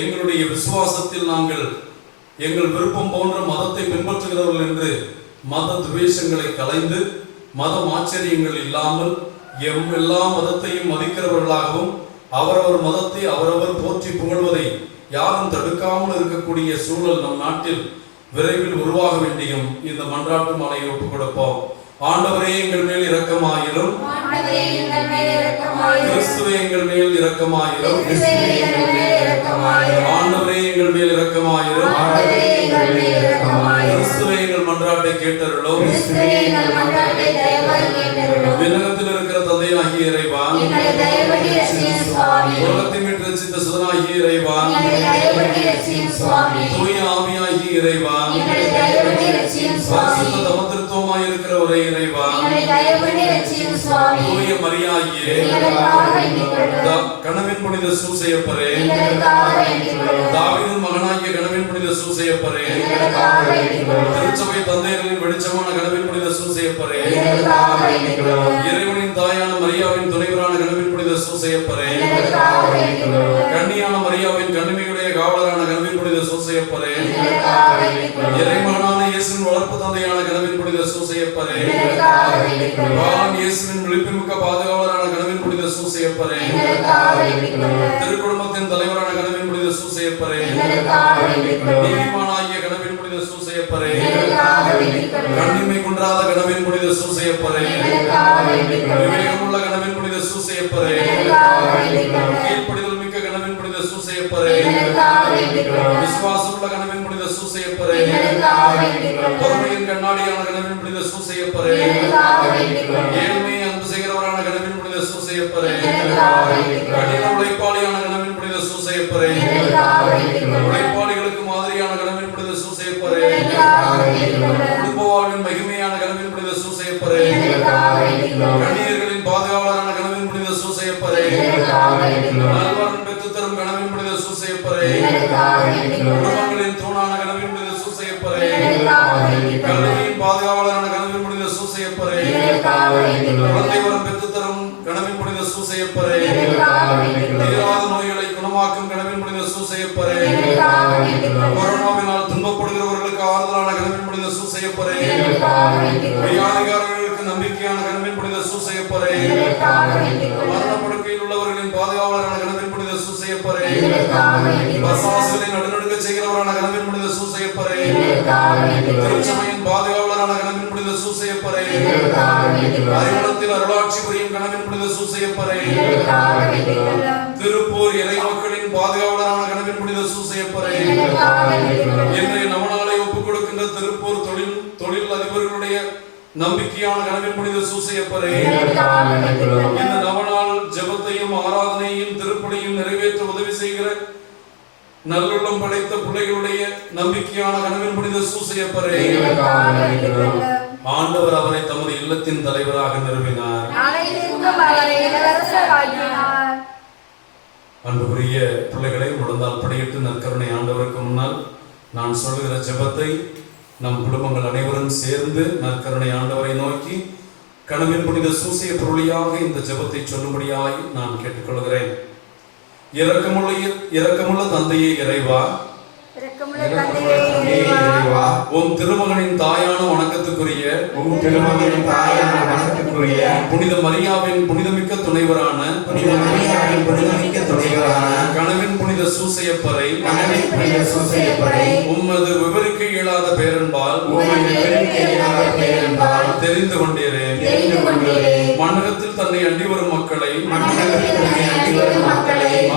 எங்களுடைய விசுவாசத்தில் நாங்கள் எங்கள் விருப்பம் போன்ற மதத்தை பின்பற்றுகிறவர்கள் என்று மத துவேஷங்களை கலைந்து, மதம் ஆச்சரியங்கள் இல்லாமல் எல்லா மதத்தையும் மதிக்கிறவர்களாகவும், அவரவர் மதத்தை அவரவர் போற்றி புகழ்வதை யாரும் தடுக்காமல் இருக்கக்கூடிய சூழல் நம் நாட்டில் விரைவில் உருவாக வேண்டியும் இந்த மன்றாட்டு மாலையை ஒப்புக் கொடுப்போம். ஆண்டவரே எங்கள் மேல் இரக்கமாயிரும். ஆண்டவரே எங்கள் மேல் இரக்கமாயிரும். கிறிஸ்துவே எங்கள் மேல் இரக்கமாயிரும். கிறிஸ்துவே எங்கள் மேல் இரக்கமாயிரும். ஆண்டவரே எங்கள் மேல் இரக்கமாயிரும். ஆண்டவரே எங்கள் மேல் இரக்கமாயிரும். கிறிஸ்துவே எங்கள் மன்றாட்டை கேட்டருளும். கிறிஸ்துவே எங்கள் மன்றாட்டை தயவாய் கேட்டருளும். விண்ணகத்தில் இருக்கிற தந்தையாகிய இறைவா, எங்களை தயவுபடி ரட்சியும் சுவாமி. உலகத்தை மீட்டு ரட்சித்த சுதனாகிய இறைவா, எங்களை தயவுபடி ரட்சியும் சுவாமி. தூய ஆவியாகிய இறைவா, எங்களை தயவுபடி ரட்சியும் சுவாமி. பரிசுத்த தமத்திருத்துவமாய் இருக்கிற ஒரே இறைவா, எங்களை தயவுபடி ரட்சியும் சுவாமி. தூய மரியாகியே, எங்களுக்காக வேண்டிக் கொள்ளும். கணவன் புனித சூசையப்பரே, எங்களுக்காக வேண்டிக் கொள்ளும். தாவீதின் மகனாகிய கணவன் புனித சூசையப்பரே, எங்களுக்காக வேண்டிக் கொள்ளும். திருச்சபை தந்தையர்களின் வெளிச்சமான கணவன் புனித சூசையப்பரே, எங்களுக்காக வேண்டிக் கொள்ளும். இறைவனின் தாயான மரியாவின் துணைவரான கணவன் புனித சூசையப்பரே, எங்களுக்காக வேண்டிக் கொள்ளும். கண்ணியான மரியாவின் கண்ணிமையுடைய காவலரான கணவன் புனித சூசையப்பரே, எங்களுக்காக வேண்டிக் கொள்ளும். இறைமகனான இயேசுவின் வளர்ப்பு தந்தையான கணவன் புனித சூசையப்பரே, எங்களுக்காக வேண்டிக் கொள்ளும். பாலன் இயேசுவின் விழிப்புமிக்க பாதுகாவலரான கணவன் புனித சூசையப்பரே, எங்களுக்காக வேண்டிக் கொள்ளும். திருக்குடும்பத்தின் தலைவரான கணவன் புனித சூசையப்பரே, எங்களுக்காக வேண்டிக் கொள்ளும். நீதிமானாகிய கணவன் புனித சூசையப்பரே, எங்களுக்காக வேண்டிக் கொள்ளும். கண்ணிமை குன்றாத கணவன் புனித சூசையப்பரே, எங்களுக்காக வேண்டிக் கொள்ளும். விவேகமுள்ள கணவன் புனித சூசையப்பரே, எங்களுக்காக வேண்டிக் கொள்ளும். கீழ்ப்படிதல் மிக்க கணவன் புனித சூசையப்பரே, எங்களுக்காக வேண்டிக் கொள்ளும். விசுவாசமுள்ள கணவன் புனித சூசையப்பரே, எங்களுக்காக வேண்டிக் கொள்ளும். பொறுமையின் கண்ணாடியான கணவன் புனித சூசையப்பரே, எங்களுக்காக வேண்டிக் கொள்ளும். ஏழ்மையை அன்பு செய்கிறவரான கணவன் புனித சூசையப்பரே, எங்களுக்காக வேண்டிக் கொள்ளும். கடின உழைப்பாளியான கணவன் புனித சூசையப்பரே, எங்களுக்காக வேண்டிக் கொள்ளும். உழைப்பாளிகளுக்கு மாதிரியான கணவன் புனித சூசையப்பரே, எங்களுக்காக வேண்டிக் கொள்ளும். குடும்ப வாழ்வின் மகிமையான கணவன் புனித சூசையப்பரே, எங்களுக்காக வேண்டிக் கொள்ளும். கண்ணியர்களின் பாதுகாவலரான கணவன் புனித சூசையப்பரே, எங்களுக்காக வேண்டிக் கொள்ளும். நல்வரன் பெற்றுத் தரும் கணவன் புனித சூசையப்பரே, எங்களுக்காக வேண்டிக் கொள்ளும். குடும்பங்களின் தூணான கணவன் புனித சூசையப்பரே, எங்களுக்காக வேண்டிக் கொள்ளும். கல்வியின் பாதுகாவலரான கணவன் புனித சூசையப்பரே, எங்களுக்காக வேண்டிக் கொள்ளும். குழந்தை வரம் பெற்றுத் தரும் கணவன் புனித சூசையப்பரே, எங்களுக்காக வேண்டிக் கொள்ளும். தீராத நோய்களை குணமாக்கும் கணவன் புனித சூசையப்பரே, எங்களுக்காக வேண்டிக் கொள்ளும். கொரோனாவினால் துன்பப்படுகிறவர்களுக்கு ஆறுதலான கணவன் புனித சூசையப்பரே, எங்களுக்காக வேண்டிக் கொள்ளும். வியாதிகாரர்களுக்கு நம்பிக்கையான கணவன் புனித சூசையப்பரே, எங்களுக்காக வேண்டிக் கொள்ளும். மரணப்படுக்கையில் உள்ளவர்களின் பாதுகாவலரான கணவன் புனித சூசையப்பரே, எங்களுக்காக வேண்டிக் கொள்ளும். பசாசுகளை நடுநடுக்க செய்கிறவரான கணவன் புனித சூசையப்பரே, எங்களுக்காக வேண்டிக் கொள்ளும். திருச்சபையின் பாதுகாவலரான கணவன் புனித சூசையப்பரே, எங்களுக்காக வேண்டிக் கொள்ளும். அறிவுலத்தில் அருளாட்சி புரியும் கணவன் புனித சூசையப்பரே, எங்களுக்காக வேண்டிக் கொள்ளும். திருப்பூர் இறை மக்களின் பாதுகாவலரான கணவன் புனித சூசையப்பரே, எங்களுக்காக வேண்டிக் கொள்ளும். இன்றைய நவநாளை ஒப்புக் கொடுக்கின்ற திருப்பூர் தொழில் அதிபர்களுடைய நம்பிக்கையான கணவன் புனித சூசையப்பரே, எங்களுக்காக வேண்டிக் கொள்ளும். இந்த நவநாள் ஜெபத்தையும் ஆராதனையும் திருப்பலியும் நிறைவேற்ற உதவி செய்கிற நல்லுள்ளம் படைத்த பிள்ளைகளுடைய நம்பிக்கையான கணவன் புனித சூசையப்பரே, எங்களுக்காக வேண்டிக் கொள்ளும். ஆண்டவர் அவரை தமது இல்லத்தின் தலைவராக நிறுவினார். அனைத்திற்கும் அவரை இளவரசராக்கினார். அன்புக்குரிய பிள்ளைகளை முழந்தால் படியிட்டு நற்கருணை ஆண்டவருக்கு முன்னால் நான் சொல்லுகிற ஜெபத்தை நம் குடும்பங்கள் அனைவரும் சேர்ந்து நற்கருணை ஆண்டவரை நோக்கி கணவன் புனித சூசைய பொருளியாக இந்த ஜெபத்தை சொல்லும்படியாய் நான் கேட்டுக்கொள்கிறேன். இரக்கமுள்ள தந்தையே இறைவா, இரக்கமுள்ள தந்தையே இறைவா, உம் திருமகனின் தாயான வணக்கத்துக்குரிய புனித மரியாவின் புனிதமிக்க துணைவரான கணவன் புனித சூசையப்பரை உம்மது விவரிக்க இயலாத பேரன்பால் தெரிந்து கொண்டீரே. மன்னகத்தில் தன்னை அண்டி வரும் மக்களை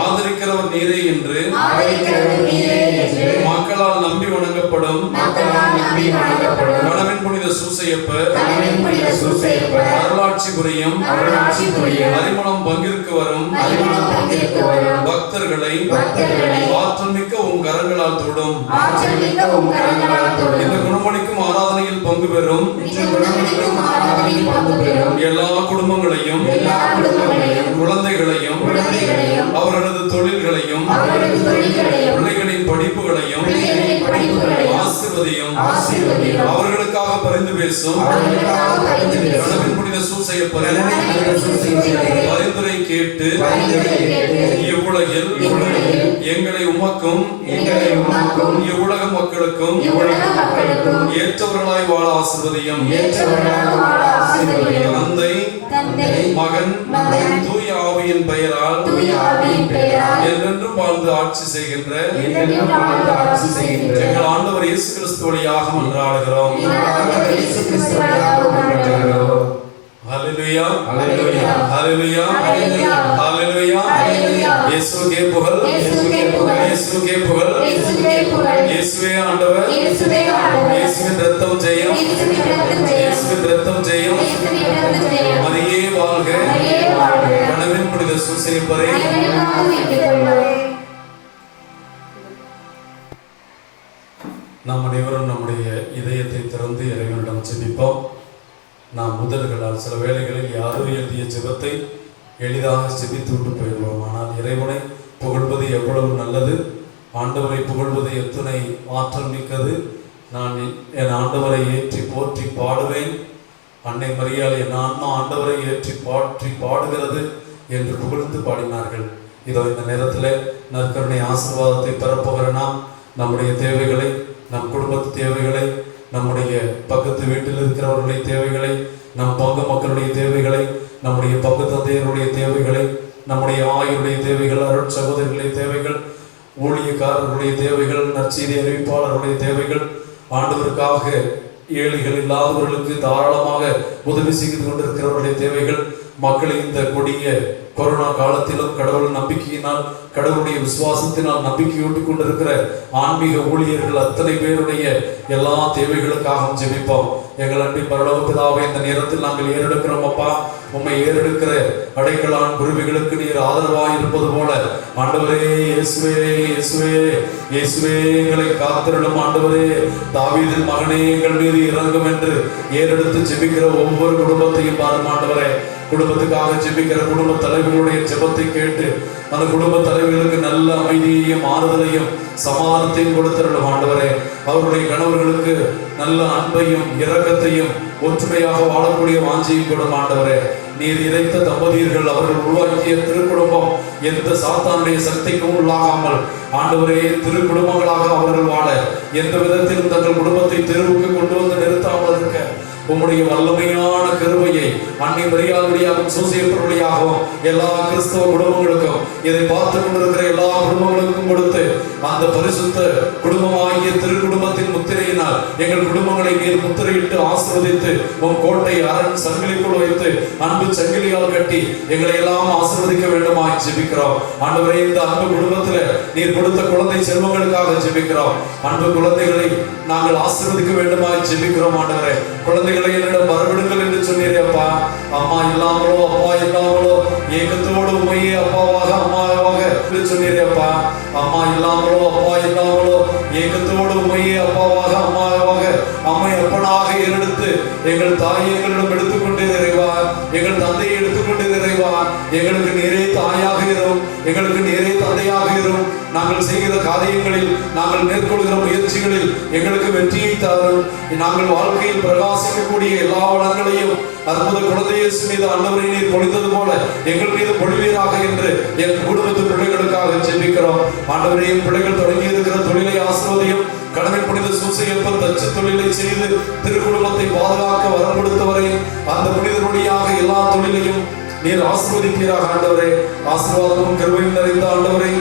ஆதரிக்கிறவர் நீரே என்று மக்களால் நம்பி வணங்கப்படும் கணவன் புனித சூசையப்பர் அருளாட்சி புரியும் அறிமுகம் பங்கிற்கு வரும் பக்தர்களை ஆற்றல்மிக்க உம் கரங்களால் தொடும். இந்த குணமளிக்கும் ஆராதனையில் பங்கு பெறும் எல்லா குடும்பங்களையும் குழந்தைகளையும் அவர்களது தொழில்களையும் பிள்ளைகளின் படிப்புகளையும் ஆசீர்வதியும். அவர்களுக்காக பரிந்து பேசும் கணவன் புனித சூசையப்பரை பரிந்துரை கேட்டு இவ்வுலகில் எங்களை உமக்கும் இவ்வுலக மக்களுக்கும் ஏற்றவர்களாய் வாழ ஆசீர்வதியும். தந்தை மகன் தூய ஆவியின் பெயரால் என்றென்றும் வாழ்ந்து ஆட்சி செய்கின்ற எங்கள் ஆண்டவர் இயேசு கிறிஸ்து வழியாக மன்றாடுகிறோம். ஹல்லேலூயா ஹல்லேலூயா ஹல்லேலூயா ஹல்லேலூயா. இயேசுவே புகழ், இயேசுவே புகழ், இயேசுவே ஆண்டவர், இயேசுவின் இரத்தம் ஜெயம், இயேசுவின் இரத்தம் ஜெயம். மரியே வாழ்க, கனவின் புனித சூசையப்பரே. நாம் அனைவரும் நம்முடைய இதயத்தை திறந்து இறைவனிடம் ஜெபிப்போம். நாம் முதல்களால் சில வேளைகளில் யாரோ எழுதிய ஜெபத்தை எளிதாக ஜெபித்து விட்டு போயிடுவோம். ஆனால் இறைவனை புகழ்வது எவ்வளவு நல்லது, ஆண்டவரை புகழ்வது எத்தனை ஆற்றல் மிக்கது. நான் என் ஆண்டவரை ஏற்றி போற்றி பாடுவேன், அன்னை மரியாள் என் ஆன்மா ஆண்டவரை ஏற்றி போற்றி பாடுகிறது என்று புகழ்ந்து பாடினார்கள். இதோ இந்த நேரத்தில் நற்கருணை ஆசீர்வாதத்தை பெறப்போகிற நாம் நம்முடைய தேவைகளை, நம் குடும்பத்து தேவைகளை, நம்முடைய பக்கத்து வீட்டில் இருக்கிறவர்களுடைய தேவைகளை, நம் பங்கு மக்களுடைய தேவைகளை, நம்முடைய பங்கு தந்தையருடைய தேவைகளை, நம்முடைய ஆயுடைய தேவைகள், அருட் சகோதரர்களுடைய தேவைகள், ஊழியக்காரர்களுடைய தேவைகள், நற்செய்தி அறிவிப்பாளர்களுடைய தேவைகள், ஆண்டவருக்காக ஏழைகள் இல்லாதவர்களுக்கு தாராளமாக உதவி செய்து கொண்டிருக்கிறவர்களுடைய தேவைகள், மக்களை இந்த கொடிய கொரோனா காலத்திலும் கடவுள் நம்பிக்கையினால், கடவுளுடைய விசுவாசத்தினால் நம்பிக்கையூட்டி கொண்டிருக்கிற ஆன்மீக ஊழியர்கள் அத்தனை பேருடைய எல்லா தேவைகளுக்காகவும் ஜெபிப்போம். எங்கள் அன்பின் பரலோக பிதாவே, இந்த நேரத்தில் நாங்கள் ஏறெடுக்கிறோம் அப்பா. உம்மை ஏறெடுக்கிற அடைக்கலான் குருவிகளுக்கு நீர் ஆதரவாய் இருப்பது போல ஆண்டவரே, இயேசுவே இயேசுவே இயேசுவே எங்களை காத்திருளும் ஆண்டவரே. தாவீதின் மகனே எங்கள் மீது இறங்கும் என்று ஏறெடுத்து ஜெபிக்கிற ஒவ்வொரு குடும்பத்தையும் பாரும் ஆண்டவரே. குடும்பத்துக்காக ஜெபிக்கிற குடும்ப தலைவர்களுடைய ஜெபத்தை கேட்டு அந்த குடும்ப தலைவர்களுக்கு நல்ல அமைதியையும் ஆறுதலையும் சமாதானத்தையும் கொடுத்திருளும் ஆண்டவரே. அவருடைய கணவர்களுக்கு நல்ல அன்பையும் இரக்கத்தையும் ஒற்றுமையாக வாழக்கூடிய வாஞ்சியும் கொடும் ஆண்டவரே. நீர் இறைத்த தம்பதியர்கள், அவர்கள் உருவாக்கிய திருக்குடும்பம் எந்த சாத்தானுடைய சக்திக்கும் உள்ளாகாமல் ஆண்டவரே திருக்குடும்பங்களாக அவர்கள் வாழ, எந்த விதத்திலும் தங்கள் குடும்பத்தை தெருவுக்கு கொண்டு வந்து நிறுத்தாமல் இருக்க உம்முடைய வல்லமையான கிருபையை அன்னை மரியாள் வழியாகவும் சூசையப்பர் வழியாகவும் எல்லா கிறிஸ்தவ குடும்பங்களுக்கும், இதை பார்த்து கொண்டிருக்கிற எல்லா குடும்பங்களுக்கும் கொடுத்து அந்த பரிசுத்த குடும்பமாகிய திருக்குடும்பத்தின் முத்திரையினால் எங்கள் குடும்பங்களை நீர் முத்திரையிட்டு ஆசீர்வதித்து உன் கோட்டை அரண் சங்கிலிக்குள் வைத்து அன்பு சங்கிலியால் கட்டி எங்களை எல்லாம் ஆசீர்வதிக்க வேண்டுமாய் ஜெபிக்கிறோம் ஆண்டவரே. இந்த அன்பு குடும்பத்தில் நீர் கொடுத்த குழந்தை செல்வங்களுக்காக ஜெபிக்கிறோம். அன்பு குழந்தைகளை நாங்கள் ஆசீர்வதிக்க வேண்டுமாய் ஜெபிக்கிறோம் ஆண்டவரே. குழந்தைகளை என்னிடம் வரவிடுங்கள் என்று சொன்னீரே அப்பா. அம்மா இல்லாமலோ அப்பா இல்லாமலோ ஏகத்தோடு உண்மையே அப்பாவாக அம்மாவாக என்று சொன்னீரே அப்பா. அம்மா இல்லாமலோ அப்பா இல்லாமலோ ஏகத்தோடு உண்மையே அப்பாவாக அம்மாவாக அம்மை அப்பனாக ஏறெடுத்து எங்கள் தாயை எங்களிடம் எடுத்துக்கொண்டே இறைவா, எங்கள் தந்தையை எடுத்துக்கொண்டே இறைவா. எங்களுக்கு நேரே தாயாக இரும், எங்களுக்கு நேரே தந்தையாக இரும். நாங்கள் செய்கிற காரியங்களில், நாங்கள் மேற்கொள்கிற முயற்சிகளில் எங்களுக்கு வெற்றியை தாரும். நாங்கள் வாழ்க்கையில் பிரகாசிக்கக்கூடிய எல்லா வளங்களையும் அற்புத குழந்தை இயேசு மீது ஆண்டவரை நீர் பொழிந்தது போல எங்கள் மீது பொழிவீராக என்று என் குடும்பத்து பிள்ளைகளுக்காக ஜெபிக்கிறோம் ஆண்டவரே. பிள்ளைகள் தொடங்கி இருக்கிற தொழிலை ஆசீர்வதியும். கணவன் புனித சூசையப்பர் தச்சு தொழிலை செய்து திருக்குடும்பத்தை பாதுகாக்க வரம் கொடுத்தவரை அந்த புனிதனுடையாக எல்லா தொழிலையும் நீர் ஆசீர்வதிப்பீராக ஆண்டவரே. ஆசீர்வாதமும் கிருபையும் நிறைந்த ஆண்டவரே,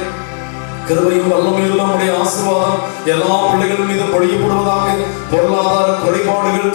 கிருபையும் வல்லமையும் நம்முடைய ஆசீர்வாதம் எல்லா பிள்ளைகள் மீது பொழியப்படுவதாக. பொருளாதார குறைபாடுகள்,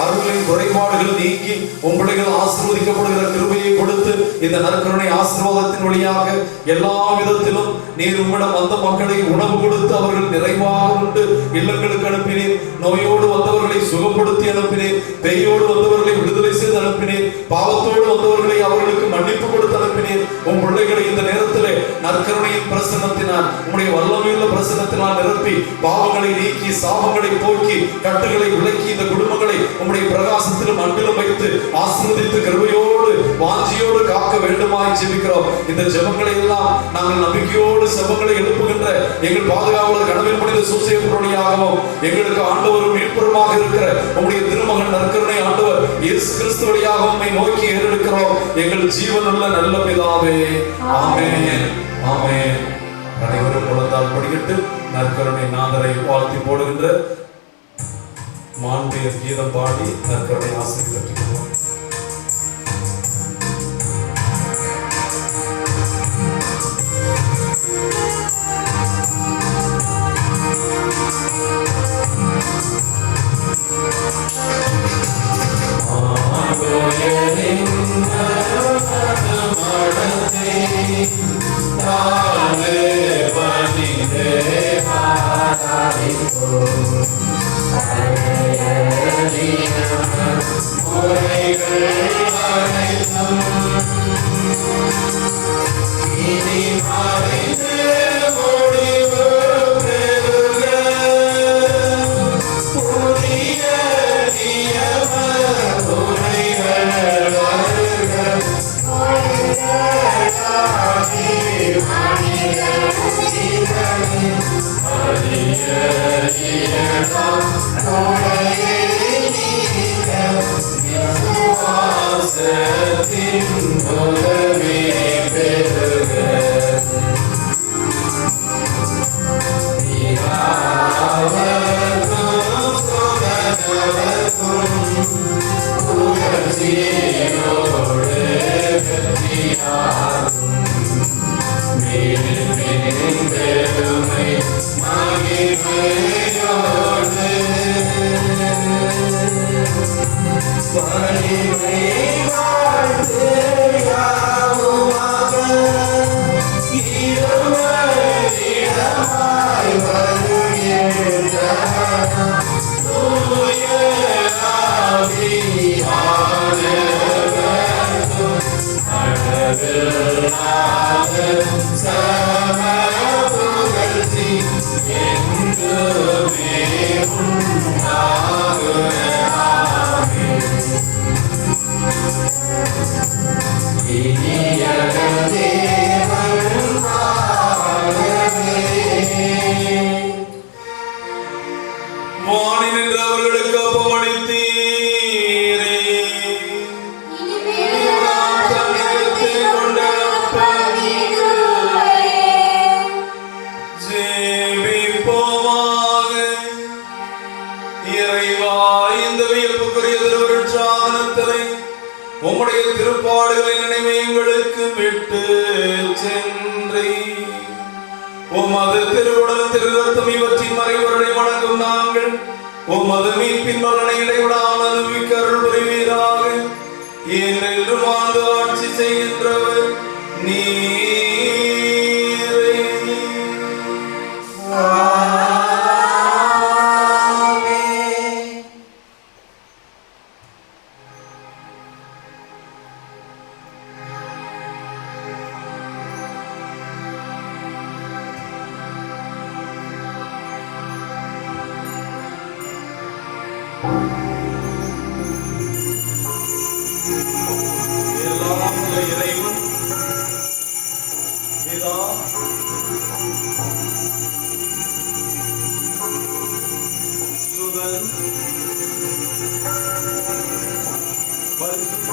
அருளின் குறைபாடுகள் நீக்கி உன் பிள்ளைகள் ஆசீர்வதிக்கப்படுகிற கிருபையை கொடுத்து இந்த நற்கருணை ஆசீர்வாதத்தின் வழியாக எல்லா விதத்திலும் நீர் உம்மிடம் வந்த மக்களை உணவு கொடுத்து அவர்கள் நிறைவாக உண்டு இல்லங்களுக்கு அனுப்பினீர். நோயோடு வந்தவர்களை சுகப்படுத்தி அனுப்பினீர். பேயோடு வந்தவர்களை விடுதலை செய்து அனுப்பினீர். பாவத்தோடு வந்தவர்களை அவர்களுக்கு மன்னிப்பு கொடுத்து அனுப்பினீர். உன் பிள்ளைகளை இந்த நேரத்திலே நற்கருணையின் பிரசன்னத்தினால், உம்முடைய வல்லமையுள்ள பிரசன்னத்தினால் நிரப்பி பாவங்களை நீக்கி சாபங்களை போக்கி கட்டுகளை விலக்கி இந்த குடும்பங்களை உம்முடைய பிரகாசத்திலும் அன்பிலும் வைத்து ஆசீர்வதித்து கிருபையோடு வாஞ்சியோடு காக்க வேண்டுமாய் ஜெபிக்கிறோம். இந்த ஜெபங்களை எல்லாம் நாங்கள் நம்பிக்கையோடு செபங்களை எழுப்புகின்ற எங்கள் பாதுகாவலர் கனவில் புனித சூசையப்பர் வழியாகவும் எங்களுக்கு ஆண்டவரும் மீட்பருமாக இருக்கிற உம்முடைய திருமகன் நற்கருணை ஆண்டவர் இயேசு கிறிஸ்து வழியாக உம்மை நோக்கி ஏறெடுக்கிறோம் எங்கள் ஜீவனுள்ள நல்ல பிதாவே. ஆமென் ஆமென். அனைவரும் குழந்தால் படிக்கிட்டு நற்கருணை நாதரை வாழ்த்தி போடுகின்ற மாண்பிய கீதம் பாடி நற்கருணை ஆசை பெற்றுக்கிறோம். உம்முடைய திருப்பாடுகளை நினைவு எங்களுக்கு விட்டு சென்றே உமது திருவுடல் திருரத்தம் இவற்றின் மறைவர்களை வணங்கும் நாங்கள் உமது மீட்பின் பலனை இடைவிடாமல் அனுபவிக்க அருள் புரிவீராக. என்றென்றும் வாழ்ந்து ஆட்சி செய்கின்றவர் நீரே. பரிசுத்த